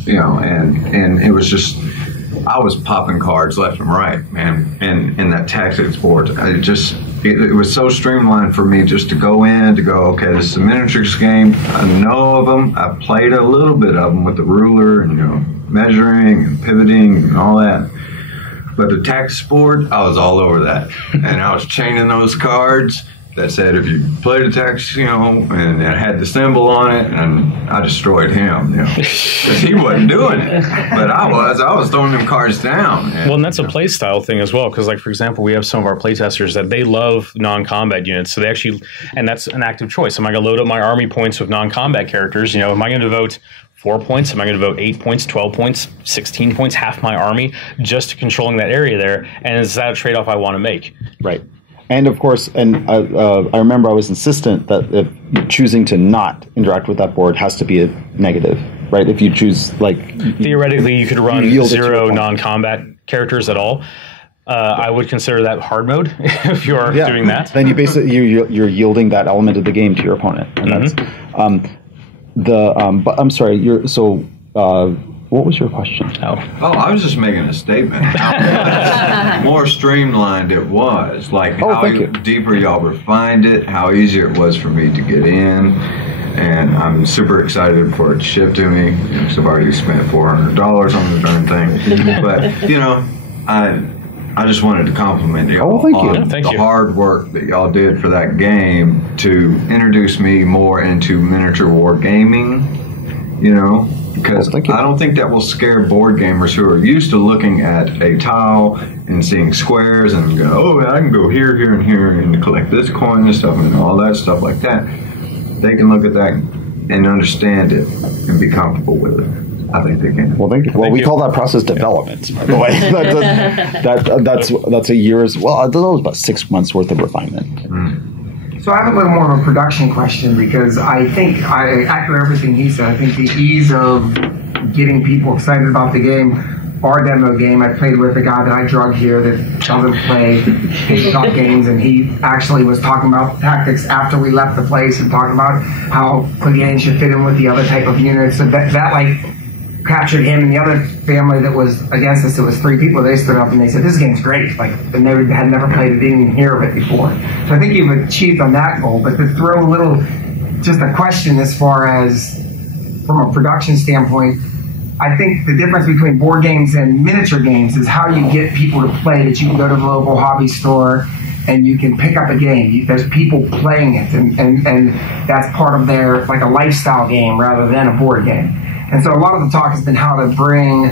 and it was just, I was popping cards left and right, man, and that tactics board, it was so streamlined for me just to go, okay, this is a miniatures game. I know of them. I played a little bit of them with the ruler and, measuring and pivoting and all that. But the tactics board, I was all over that. And I was chaining those cards that said if you played a tactics, and it had the symbol on it, and I destroyed him, because he wasn't doing it. But I was throwing them cards down. And that's a play style thing as well, because, like, for example, we have some of our playtesters that they love non-combat units, so they actually, and that's an active choice. Am I going to load up my army points with non-combat characters? Am I going to devote 4 points? Am I going to devote 8 points, 12 points, 16 points, half my army, just to controlling that area there? And is that a trade-off I want to make? Right. And of course, I remember I was insistent that if choosing to not interact with that board has to be a negative, right? If you choose, theoretically, you could run 0 non-combat characters at all. I would consider that hard mode if you're doing that. Then you basically you're yielding that element of the game to your opponent, and that's But I'm sorry. What was your question? Oh, I was just making a statement. How more streamlined it was. Like how deeper y'all refined it, how easier it was for me to get in. And I'm super excited for it to ship to me. I've already spent $400 on the darn thing. But, I just wanted to compliment y'all on the hard work that y'all did for that game to introduce me more into miniature war gaming, because I don't think that will scare board gamers who are used to looking at a tile and seeing squares and go, I can go here, here, and here and collect this coin and stuff and all that stuff like that. They can look at that and understand it and be comfortable with it. I think they can. Well, thank you. Well, we call that process development, by the way. That's a year's. Well, that was about 6 months worth of refinement. So I have a little more of a production question, because I think I echo everything he said. I think the ease of getting people excited about the game, our demo game, I played with a guy that I drug here that doesn't play tabletop games, and he actually was talking about tactics after we left the place and talking about how Clegane should fit in with the other type of units. So that captured him and the other family that was against us. It was 3 people. They stood up and they said, "This game's great." Like, and they had never played it, didn't even hear of it before. So I think you've achieved on that goal. But to throw a little, just a question as far as from a production standpoint, I think the difference between board games and miniature games is how you get people to play. That you can go to the local hobby store and you can pick up a game. There's people playing it, and that's part of their, like, a lifestyle game rather than a board game. And so a lot of the talk has been how to bring,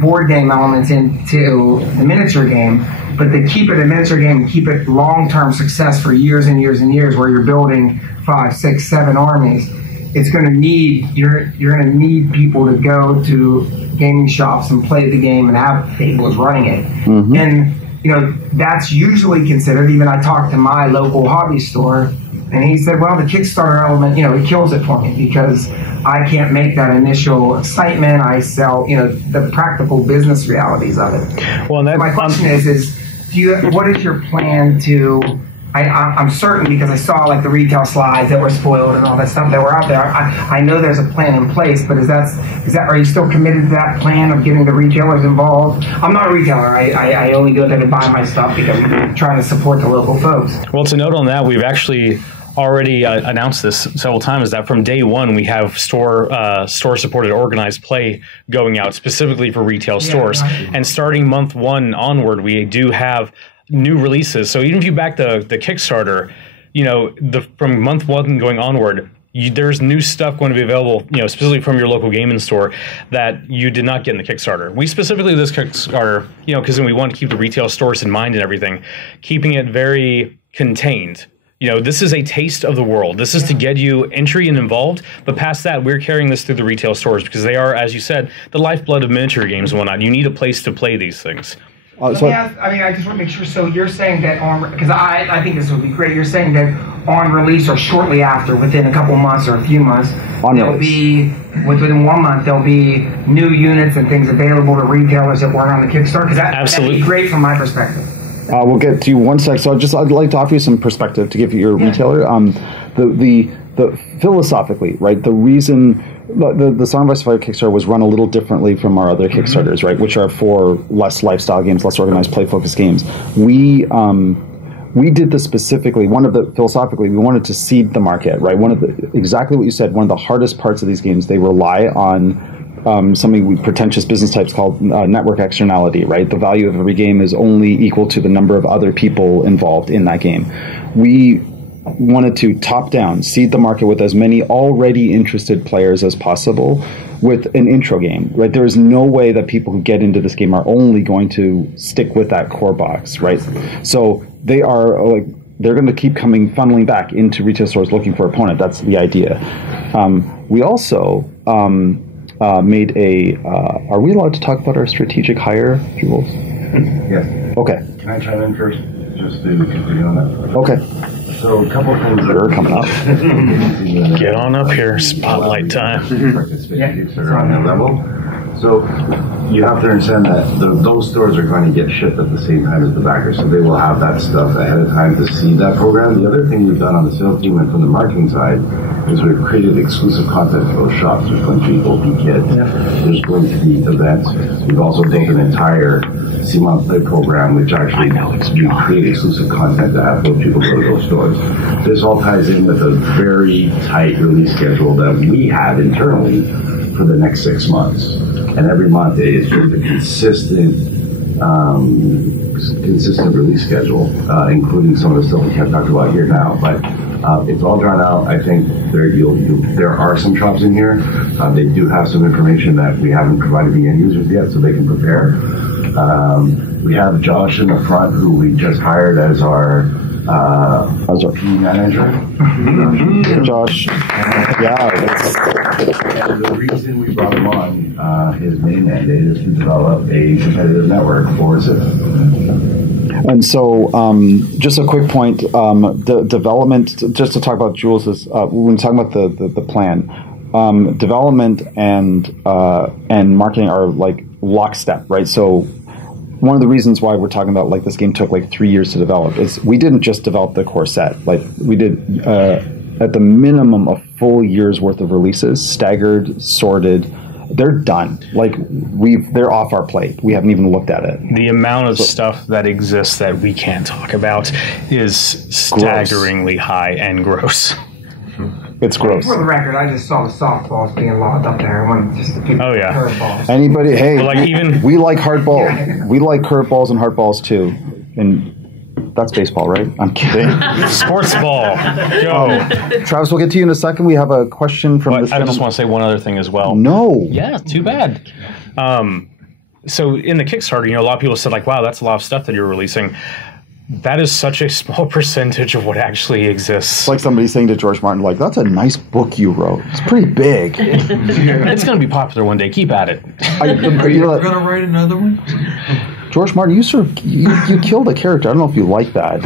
board game elements into the miniature game, but to keep it a miniature game and keep it long-term success for years and years and years, where you're building 5, 6, 7 armies. It's going to need, you're going to need people to go to gaming shops and play the game and have tables running it. Mm-hmm. And that's usually considered, even I talked to my local hobby store, and he said, well, the Kickstarter element, it kills it for me because I can't make that initial excitement. I sell, the practical business realities of it. Well, my question is what is your plan to, I'm certain, because I saw like the retail slides that were spoiled and all that stuff that were out there. I know there's a plan in place, but is that are you still committed to that plan of getting the retailers involved? I'm not a retailer. I only go there to buy my stuff because I'm trying to support the local folks. Well, to note on that, we've actually already announced this several times, that from day one we have store supported organized play going out specifically for retail stores, and starting month 1 onward, we do have new releases. So even if you back the Kickstarter, from month 1 going onward, there's new stuff going to be available, specifically from your local gaming store that you did not get in the Kickstarter. We specifically this Kickstarter, because we want to keep the retail stores in mind and everything, keeping it very contained. This is a taste of the world. This is to get you entry and involved, but past that, we're carrying this through the retail stores because they are, as you said, the lifeblood of miniature games and whatnot. You need a place to play these things. I just want to make sure. So you're saying that because I think this would be great. You're saying that on release or shortly after, within a couple months or a few months, within 1 month, there'll be new units and things available to retailers that weren't on the Kickstarter. Because that'd be great from my perspective. We'll get to you one sec. So I'd like to offer you some perspective to give you your retailer. The philosophically, right? The reason the Song of Ice and Fire Kickstarter was run a little differently from our other Kickstarters, right? Which are for less lifestyle games, less organized, play-focused games. We did this specifically. Philosophically, we wanted to seed the market, right? Exactly what you said. One of the hardest parts of these games, they rely on something pretentious business types called network externality, right? The value of every game is only equal to the number of other people involved in that game. We wanted to top down seed the market with as many already interested players as possible with an intro game, right? There is no way that people who get into this game are only going to stick with that core box, right? So they are they're going to keep funneling back into retail stores looking for opponent. That's the idea. We also made are we allowed to talk about our strategic hire, Jules? Yes. Okay. Can I chime in first, just to continue on that? Okay. So a couple of things that are coming up. Get on up here, spotlight time. Kickstarter on that level. So you have to understand that those stores are going to get shipped at the same time as the backers, so they will have that stuff ahead of time to see that program. The other thing we've done on the sales team and from the marketing side is we've created exclusive content for those shops. There's going to be open kids. There's going to be events. We've also built an entire CMON Play program, which actually we create exclusive content to have those people go to those stores. This all ties in with a very tight release schedule that we have internally for the next 6 months. And every month it is sort of a consistent release schedule, including some of the stuff we can't talk about here now. But it's all drawn out. I think there are some shops in here. They do have some information that we haven't provided the end users yet, so they can prepare. We have Josh in the front, who we just hired as our team manager. Josh. And the reason we brought him on, his main mandate is to develop a competitive network for Civ. And so, just a quick point, the development, just to talk about Jules's, when we talk about the plan, development and marketing are like lockstep, right? So one of the reasons why we're talking about this game took 3 years to develop is we didn't just develop the core set. We did at the minimum a full year's worth of releases, staggered, sorted, they're done. Like they're off our plate. We haven't even looked at it. The amount of stuff that exists that we can't talk about is staggeringly high and gross. It's gross. For the record, I just saw the softballs being locked up there. I wanted just to pick curveballs. Anybody? Hey, well, like even we like hardball. We like curveballs and hardballs too. And that's baseball, right? I'm kidding. Sports ball. Go. Travis, we'll get to you in a second. We have a question from this I just want to say one other thing as well. No. Yeah, too bad. So in the Kickstarter, a lot of people said like, wow, that's a lot of stuff that you're releasing. That is such a small percentage of what actually exists. It's like somebody saying to George Martin, like, that's a nice book you wrote. It's pretty big. It's going to be popular one day. Keep at it. Are you going to write another one? George Martin, you killed a character. I don't know if you like that.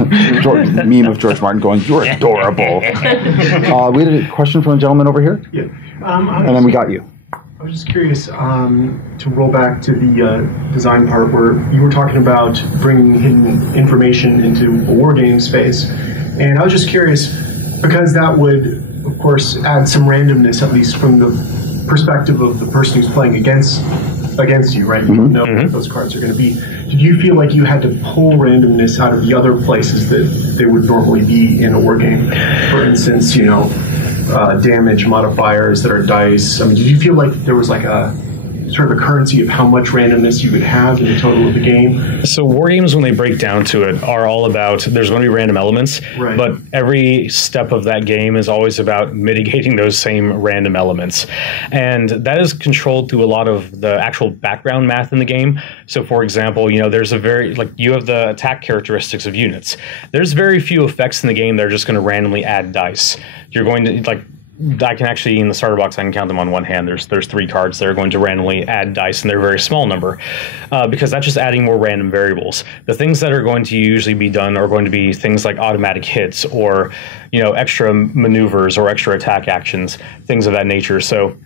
Meme of George Martin going, you're adorable. We had a question from a gentleman over here. Yeah. And then we got you. I was just curious to roll back to the design part where you were talking about bringing hidden information into a war game space. And I was just curious, because that would, of course, add some randomness, at least from the perspective of the person who's playing against you, right? You don't know what those cards are going to be. Did you feel like you had to pull randomness out of the other places that they would normally be in a war game? For instance, damage modifiers that are dice. I mean, did you feel like there was like a sort of a currency of how much randomness you would have in the total of the game? So war games, when they break down to it, are all about, there's going to be random elements, right, but every step of that game is always about mitigating those same random elements. And that is controlled through a lot of the actual background math in the game. So for example, there's you have the attack characteristics of units. There's very few effects in the game that are just going to randomly add dice. You're going to, I can actually, in the starter box, I can count them on one hand. There's 3 cards that are going to randomly add dice, and they're a very small number because that's just adding more random variables. The things that are going to usually be done are going to be things like automatic hits or, extra maneuvers or extra attack actions, things of that nature. So,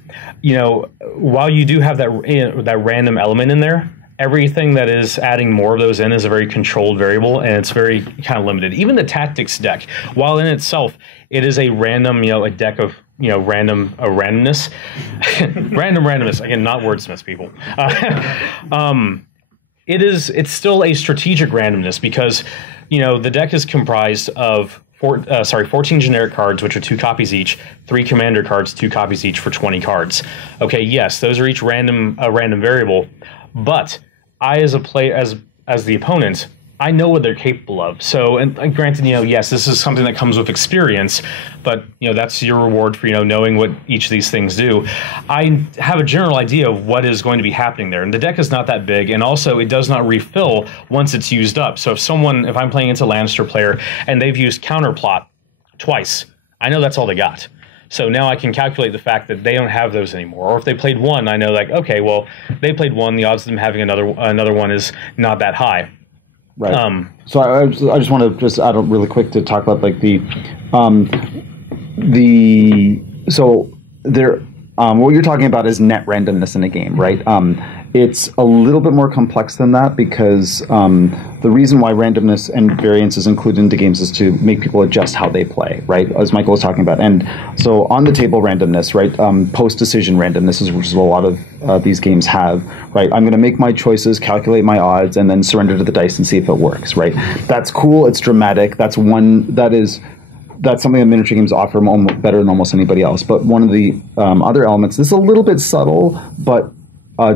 while you do have that random element in there, everything that is adding more of those in is a very controlled variable, and it's very kind of limited. Even the tactics deck, while in itself, it is a random, a deck of, randomness. randomness. Again, not wordsmiths, people. It's still a strategic randomness because, the deck is comprised of 14 generic cards, which are 2 copies each, 3 commander cards, 2 copies each for 20 cards. Okay, yes, those are each a random variable, but I, as a player, as the opponent, I know what they're capable of. So, and granted, yes, this is something that comes with experience, but that's your reward for knowing what each of these things do. I have a general idea of what is going to be happening there, and the deck is not that big, and also it does not refill once it's used up. So if I'm playing into a Lannister player and they've used counterplot twice, I know that's all they got. So now I can calculate the fact that they don't have those anymore. Or if they played one, I know okay, well, they played one, the odds of them having another one is not that high. Right. So I just want to add really quick to talk about what you're talking about is net randomness in a game, right? It's a little bit more complex than that because the reason why randomness and variance is included into games is to make people adjust how they play, right? As Michael was talking about. And so on the table randomness, right? Post-decision randomness which is what a lot of these games have, right? I'm going to make my choices, calculate my odds, and then surrender to the dice and see if it works, right? That's cool. It's dramatic. That's something that miniature games offer better than almost anybody else. But one of the other elements, this is a little bit subtle, but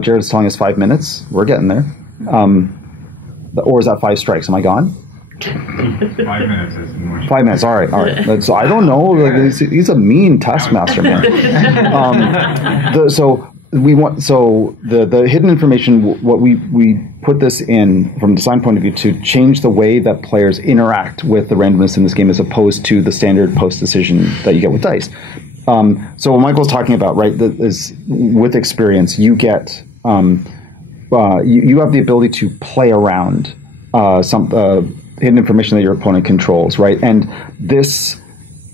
Jared's telling us 5 minutes. We're getting there. Or is that 5 strikes? Am I gone? 5 minutes is more. 5 minutes. All right. So I don't know. He's a mean taskmaster, man. The hidden information. What we put this in from a design point of view to change the way that players interact with the randomness in this game as opposed to the standard post decision that you get with dice. So what Michael's talking about, right, is with experience, you get you have the ability to play around some hidden information that your opponent controls, right? And this,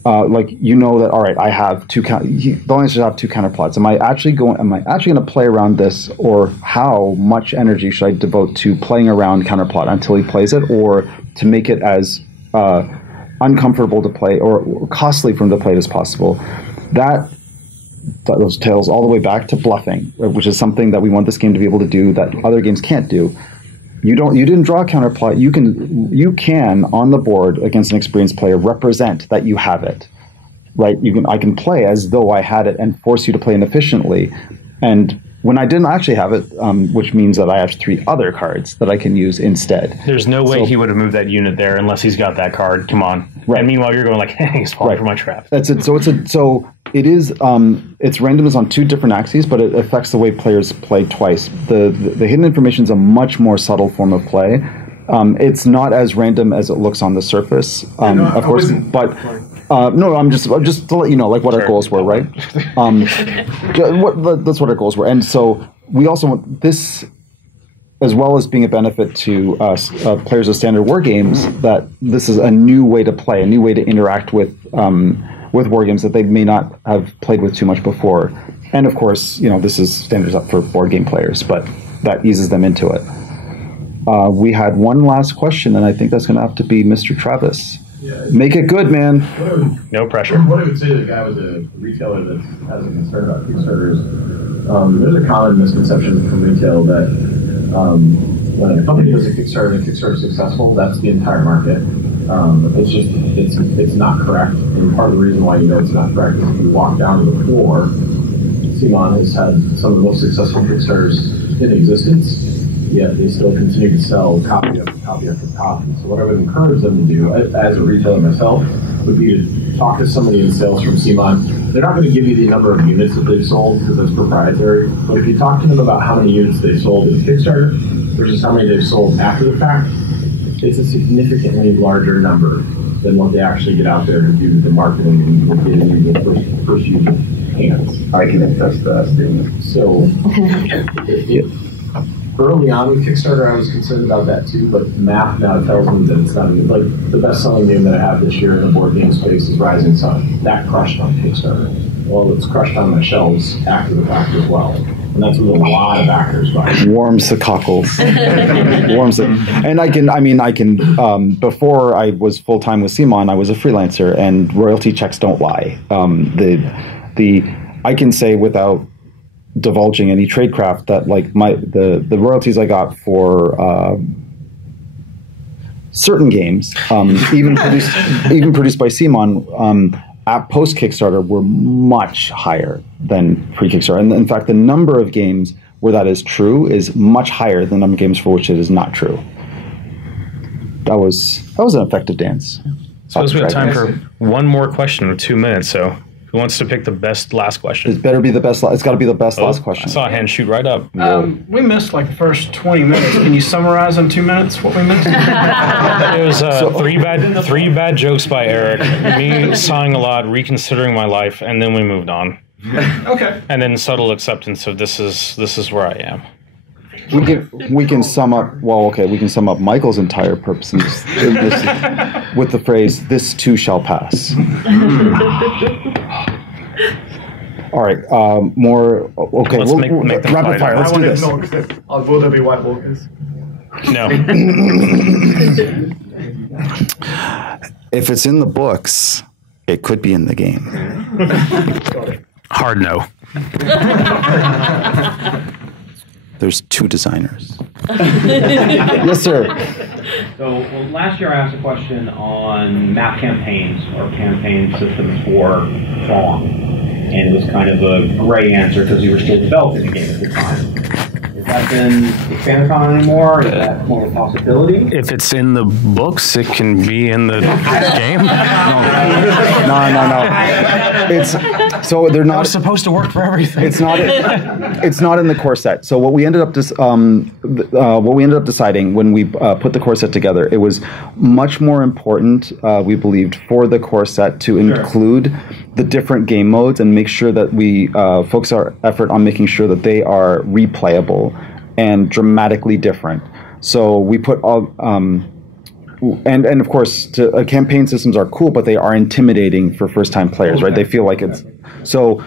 that all right, I have the Lannisters have 2 counterplots. Am I actually going to play around this, or how much energy should I devote to playing around counterplot until he plays it, or to make it as uncomfortable to play or costly for him to play as possible? That those tales all the way back to bluffing, which is something that we want this game to be able to do that other games can't do. You didn't draw a counterplot. You can on the board against an experienced player represent that you have it, right? I can play as though I had it and force you to play inefficiently, and when I didn't actually have it, which means that I have 3 other cards that I can use instead. There's no way he would have moved that unit there unless he's got that card. Come on. Right. And meanwhile, you're going like, hey, he's falling for my trap. That's it. So it is its randomness on 2 different axes, but it affects the way players play twice. The hidden information is a much more subtle form of play. It's not as random as it looks on the surface, of course. But no, I'm just to let you know, like what our goals were, right? That's what our goals were, and so we also want this, as well as being a benefit to players of standard war games, that this is a new way to play, a new way to interact with war games that they may not have played with too much before. And of course, this is standards up for board game players, but that eases them into it. We had one last question, and I think that's going to have to be Mr. Travis. Yeah, make it good, man. No pressure. What I would say to the guy with a retailer that has a concern about Kickstarter is there's a common misconception from retail that when a company does a Kickstarter and Kickstarter is successful, that's the entire market. It's not correct. And part of the reason why you know it's not correct is if you walk down to the floor, CMON has had some of the most successful Kickstarters in existence. Yet they still continue to sell copy after copy after copy. So what I would encourage them to do, as a retailer myself, would be to talk to somebody in sales from CMON. They're not going to give you the number of units that they've sold because that's proprietary. But if you talk to them about how many units they sold in Kickstarter versus how many they've sold after the fact, it's a significantly larger number than what they actually get out there and do the marketing and get into the first user hands. I can attest to that statement. So early on with Kickstarter, I was concerned about that too, but math now tells me that it's not even, like, the best-selling game that I have this year in the board game space is Rising Sun. That crushed on Kickstarter. Well, it's crushed on my shelves after the fact as well. And that's with a lot of backers buying. Warms the cockles. Warms it. And I can, before I was full-time with CMON, I was a freelancer, and royalty checks don't lie. I can say without divulging any tradecraft that like the royalties I got for certain games, even produced by CMON, at post Kickstarter were much higher than pre Kickstarter. And in fact, the number of games where that is true is much higher than the number of games for which it is not true. That was an effective dance. So we have time for one more question in 2 minutes. So who wants to pick the best last question? It better be the best. It's got to be the best last question. I saw a hand shoot right up. We missed like the first 20 minutes. Can you summarize in 2 minutes what we missed? It was three bad jokes by Eric, me sighing a lot, reconsidering my life, and then we moved on. Okay. And then subtle acceptance of this is where I am. We can sum up. Well, okay, we can sum up Michael's entire purpose in this, with the phrase "This too shall pass." All right, more. Okay, Let's make them rapid fire. Let's do this. Will there be White Walkers? No. If it's in the books, it could be in the game. Hard no. There's 2 designers. Yes, sir. So, last year I asked a question on map campaigns or campaign systems for Fong, and it was kind of a gray answer because we were still developing the game at the time. Has that been expanded on anymore? Is that more of a possibility? If it's in the books, it can be in the game. No. So they're not supposed to work for everything. It's not in the core set. So what we ended up deciding when we put the core set together, it was much more important, we believed, for the core set to include the different game modes and make sure that we focus our effort on making sure that they are replayable and dramatically different. So we put all and of course campaign systems are cool, but they are intimidating for first-time players, right? They feel like it's so.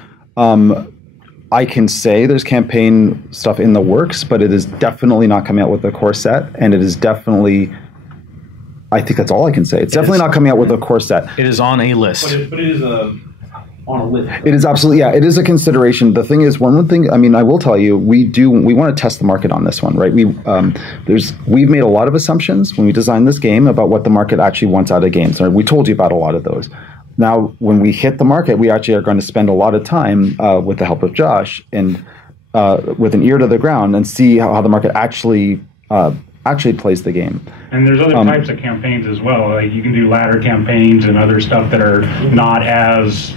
I can say there's campaign stuff in the works, but it is definitely not coming out with the core set, and it is definitely. I think that's all I can say. It's definitely not coming out with a core set. It is on a list. But it is a on a list. It is absolutely, yeah, it is a consideration. The thing is, one thing, I mean, I will tell you, we want to test the market on this one, right? We've made a lot of assumptions when we designed this game about what the market actually wants out of games. We told you about a lot of those. Now, when we hit the market, we actually are going to spend a lot of time with the help of Josh and with an ear to the ground and see how the market actually plays the game. And there's other types of campaigns as well. Like you can do ladder campaigns and other stuff that are not as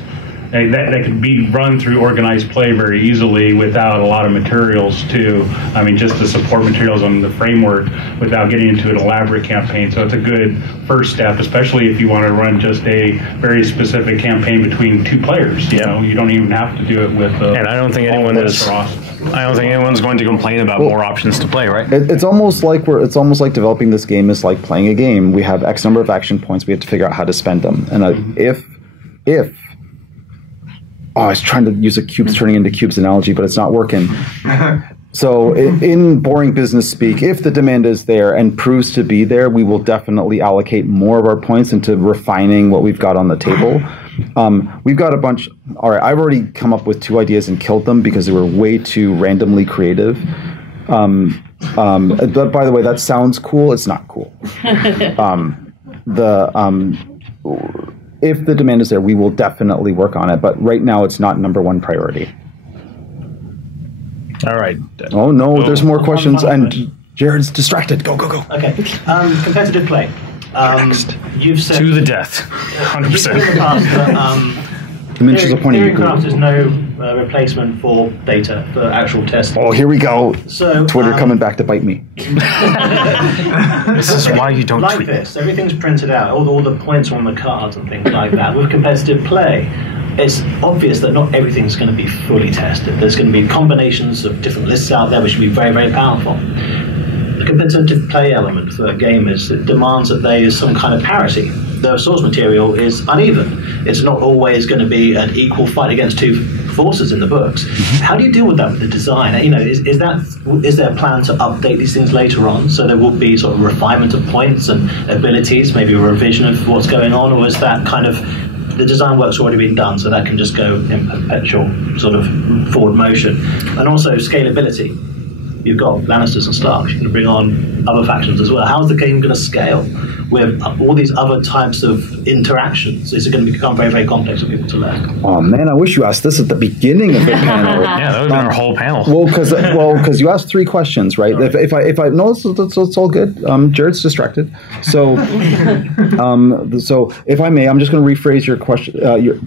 that can be run through organized play very easily without a lot of materials too. I mean, just the support materials on the framework without getting into an elaborate campaign. So it's a good first step, especially if you want to run just a very specific campaign between two players. You know, you don't even have to do it with. And I don't think anyone's going to complain about more options to play, right? It's almost like developing this game is like playing a game. We have X number of action points. We have to figure out how to spend them. And I was trying to use a cubes turning into cubes analogy, but it's not working. So in boring business speak, if the demand is there and proves to be there, we will definitely allocate more of our points into refining what we've got on the table. We've got a bunch. All right, I've already come up with 2 ideas and killed them because they were way too randomly creative. But by the way, that sounds cool. It's not cool. If the demand is there, we will definitely work on it. But right now, it's not #1 priority. All right. Oh no, there's more questions, and Jared's distracted. Go. Okay. Competitive play. You've said to the death, 100%. You've said in the past that Dimensions of pointing. There's no replacement for data for actual testing. Oh, here we go. So Twitter coming back to bite me. This is why you don't like tweet. this. Everything's printed out. All the points are on the cards and things like that. With competitive play, it's obvious that not everything's going to be fully tested. There's going to be combinations of different lists out there which will be very, very powerful. The competitive play element for gamers, it demands that there is some kind of parity. The source material is uneven. It's not always going to be an equal fight against two forces in the books. How do you deal with that with the design? You know, is there a plan to update these things later on so there will be sort of refinement of points and abilities, maybe a revision of what's going on, or is that kind of the design work's already been done, so that can just go in perpetual sort of forward motion? And also scalability. You've got Lannisters and Starks. You're going to bring on other factions as well. How's the game going to scale with all these other types of interactions? Is it going to become very, very complex for people to learn? Oh man, I wish you asked this at the beginning of the panel. Yeah, that would have been our whole panel. Well, because you asked 3 questions, right? Right. If I no, it's all good. Jared's distracted. So so if I may, I'm just going to rephrase your question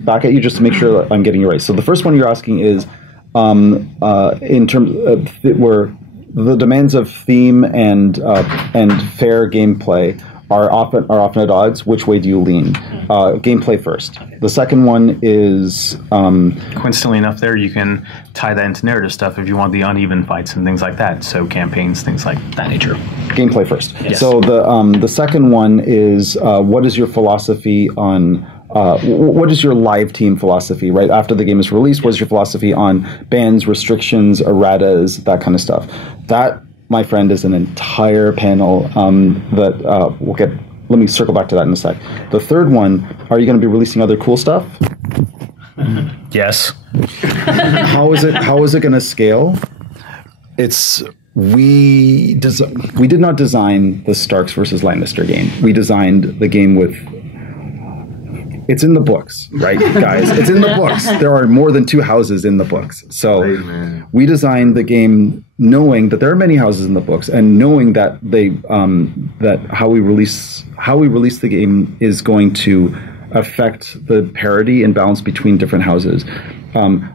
back at you just to make sure that I'm getting you right. So the first one you're asking is in terms of where the demands of theme and fair gameplay are often at odds. Which way do you lean? Gameplay first. The second one is coincidentally enough, there you can tie that into narrative stuff if you want the uneven fights and things like that. So campaigns, things like that nature. Gameplay first. Yes. So the second one is what is your philosophy on? What is your live team philosophy, right? After the game is released, what is your philosophy on bans, restrictions, erratas, that kind of stuff? That, my friend, is an entire panel that we'll get. Let me circle back to that in a sec. The third one, are you going to be releasing other cool stuff? Yes. How is it going to scale? We did not design the Starks versus Lannister game. We designed the game with. It's in the books, right, guys? It's in the books. There are more than 2 houses in the books. So we designed the game knowing that there are many houses in the books, and knowing that that how we release the game is going to affect the parity and balance between different houses.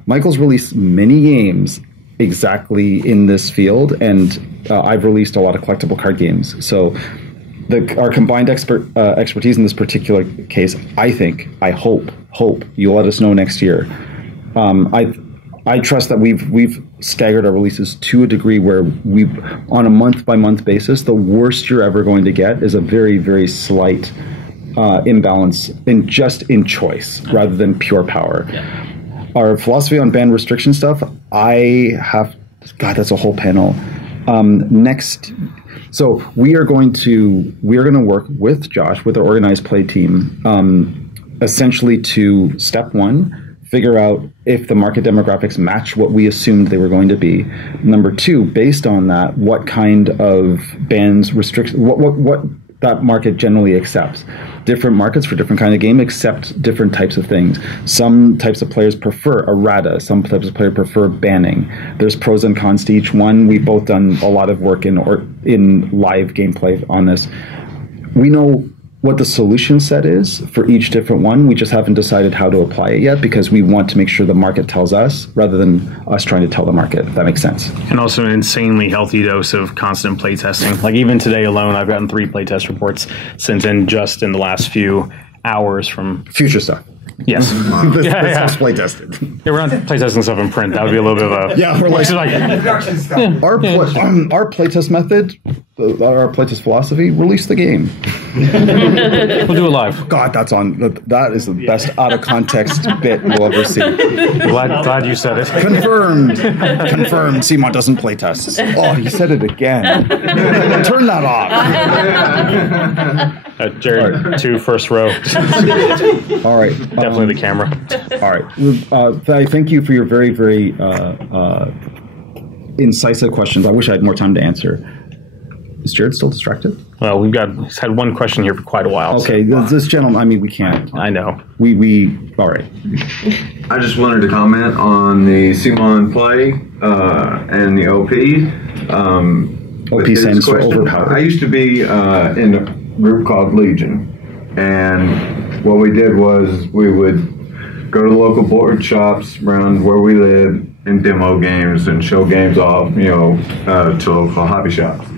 Michael's released many games exactly in this field, and I've released a lot of collectible card games. So. Our combined expertise in this particular case, I hope you'll let us know next year. I trust that we've staggered our releases to a degree where on a month-by-month basis, the worst you're ever going to get is a very, very slight imbalance in choice rather than pure power. Yeah. Our philosophy on ban restriction stuff, God, that's a whole panel. Next. So we are going to work with Josh, with our organized play team, essentially to step 1, figure out if the market demographics match what we assumed they were going to be. Number two, based on that, what kind of bans, restrictions, what that market generally accepts. Different markets for different kind of game accept different types of things. Some types of players prefer errata. Some types of players prefer banning. There's pros and cons to each one. We've both done a lot of work in live gameplay on this. We know what the solution set is for each different one. We just haven't decided how to apply it yet because we want to make sure the market tells us rather than us trying to tell the market, if that makes sense. And also an insanely healthy dose of constant play testing. Like even today alone, I've gotten 3 play test reports sent in just in the last few hours from future stuff. Yes. This play tested. Yeah, we're not play testing stuff in print. That would be a little bit of a... Yeah, we're like... Our playtest method, our playtest philosophy, release the game. We'll do it live. God, that is the best out of context bit we'll ever see. Glad you said it. Confirmed. CMON doesn't play tests. Oh, he said it again. Turn that off. Jared, right. 2 first row. All right. Definitely the camera. All right. Thank you for your very, very incisive questions. I wish I had more time to answer. Is Jared still distracted? Well, he's had one question here for quite a while. Okay, so. This gentleman, I mean, we can't. I know. All right. I just wanted to comment on the CMON play and the OP. OP stands for overpowered. I used to be in a group called Legion, and what we did was we would go to the local board shops around where we live and demo games and show games off, to local hobby shops.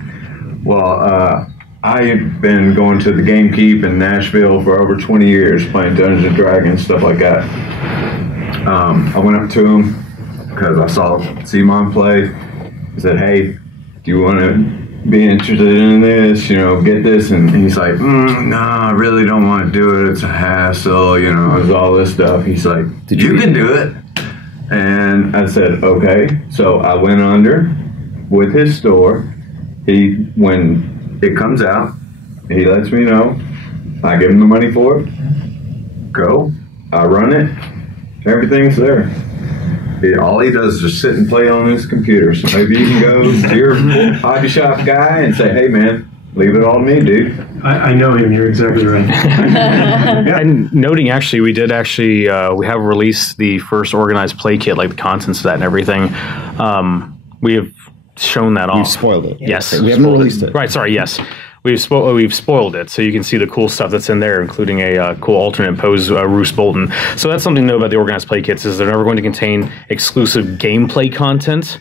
Well, I've been going to the GameKeep in Nashville for over 20 years, playing Dungeons & Dragons, stuff like that. I went up to him because I saw CMON play. I said, hey, do you want to be interested in this, get this? And he's like, no, I really don't want to do it. It's a hassle, it's all this stuff. He's like, you can do it. And I said, okay. So I went under with his store. When it comes out, he lets me know. I give him the money for it. Go. I run it. Everything's there. All he does is just sit and play on his computer. So maybe you can go to your hobby shop guy and say, hey, man, leave it all to me, dude. I know him. You're exactly right. And noting, actually, we have released the first organized play kit, like the contents of that and everything. We have shown that off. We've spoiled it. Yes. Okay, we haven't released it. Right, sorry, yes. We've spoiled it, so you can see the cool stuff that's in there, including a cool alternate pose, Roose Bolton. So that's something to know about the organized play kits, is they're never going to contain exclusive gameplay content.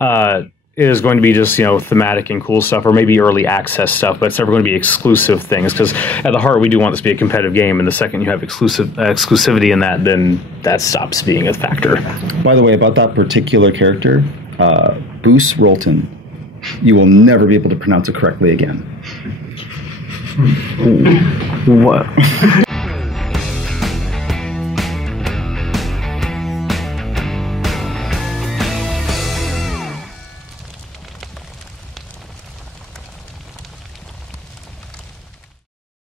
It is going to be just, thematic and cool stuff, or maybe early access stuff, but it's never going to be exclusive things, because at the heart, we do want this to be a competitive game, and the second you have exclusivity in that, then that stops being a factor. By the way, about that particular character, Roose Bolton, you will never be able to pronounce it correctly again. What?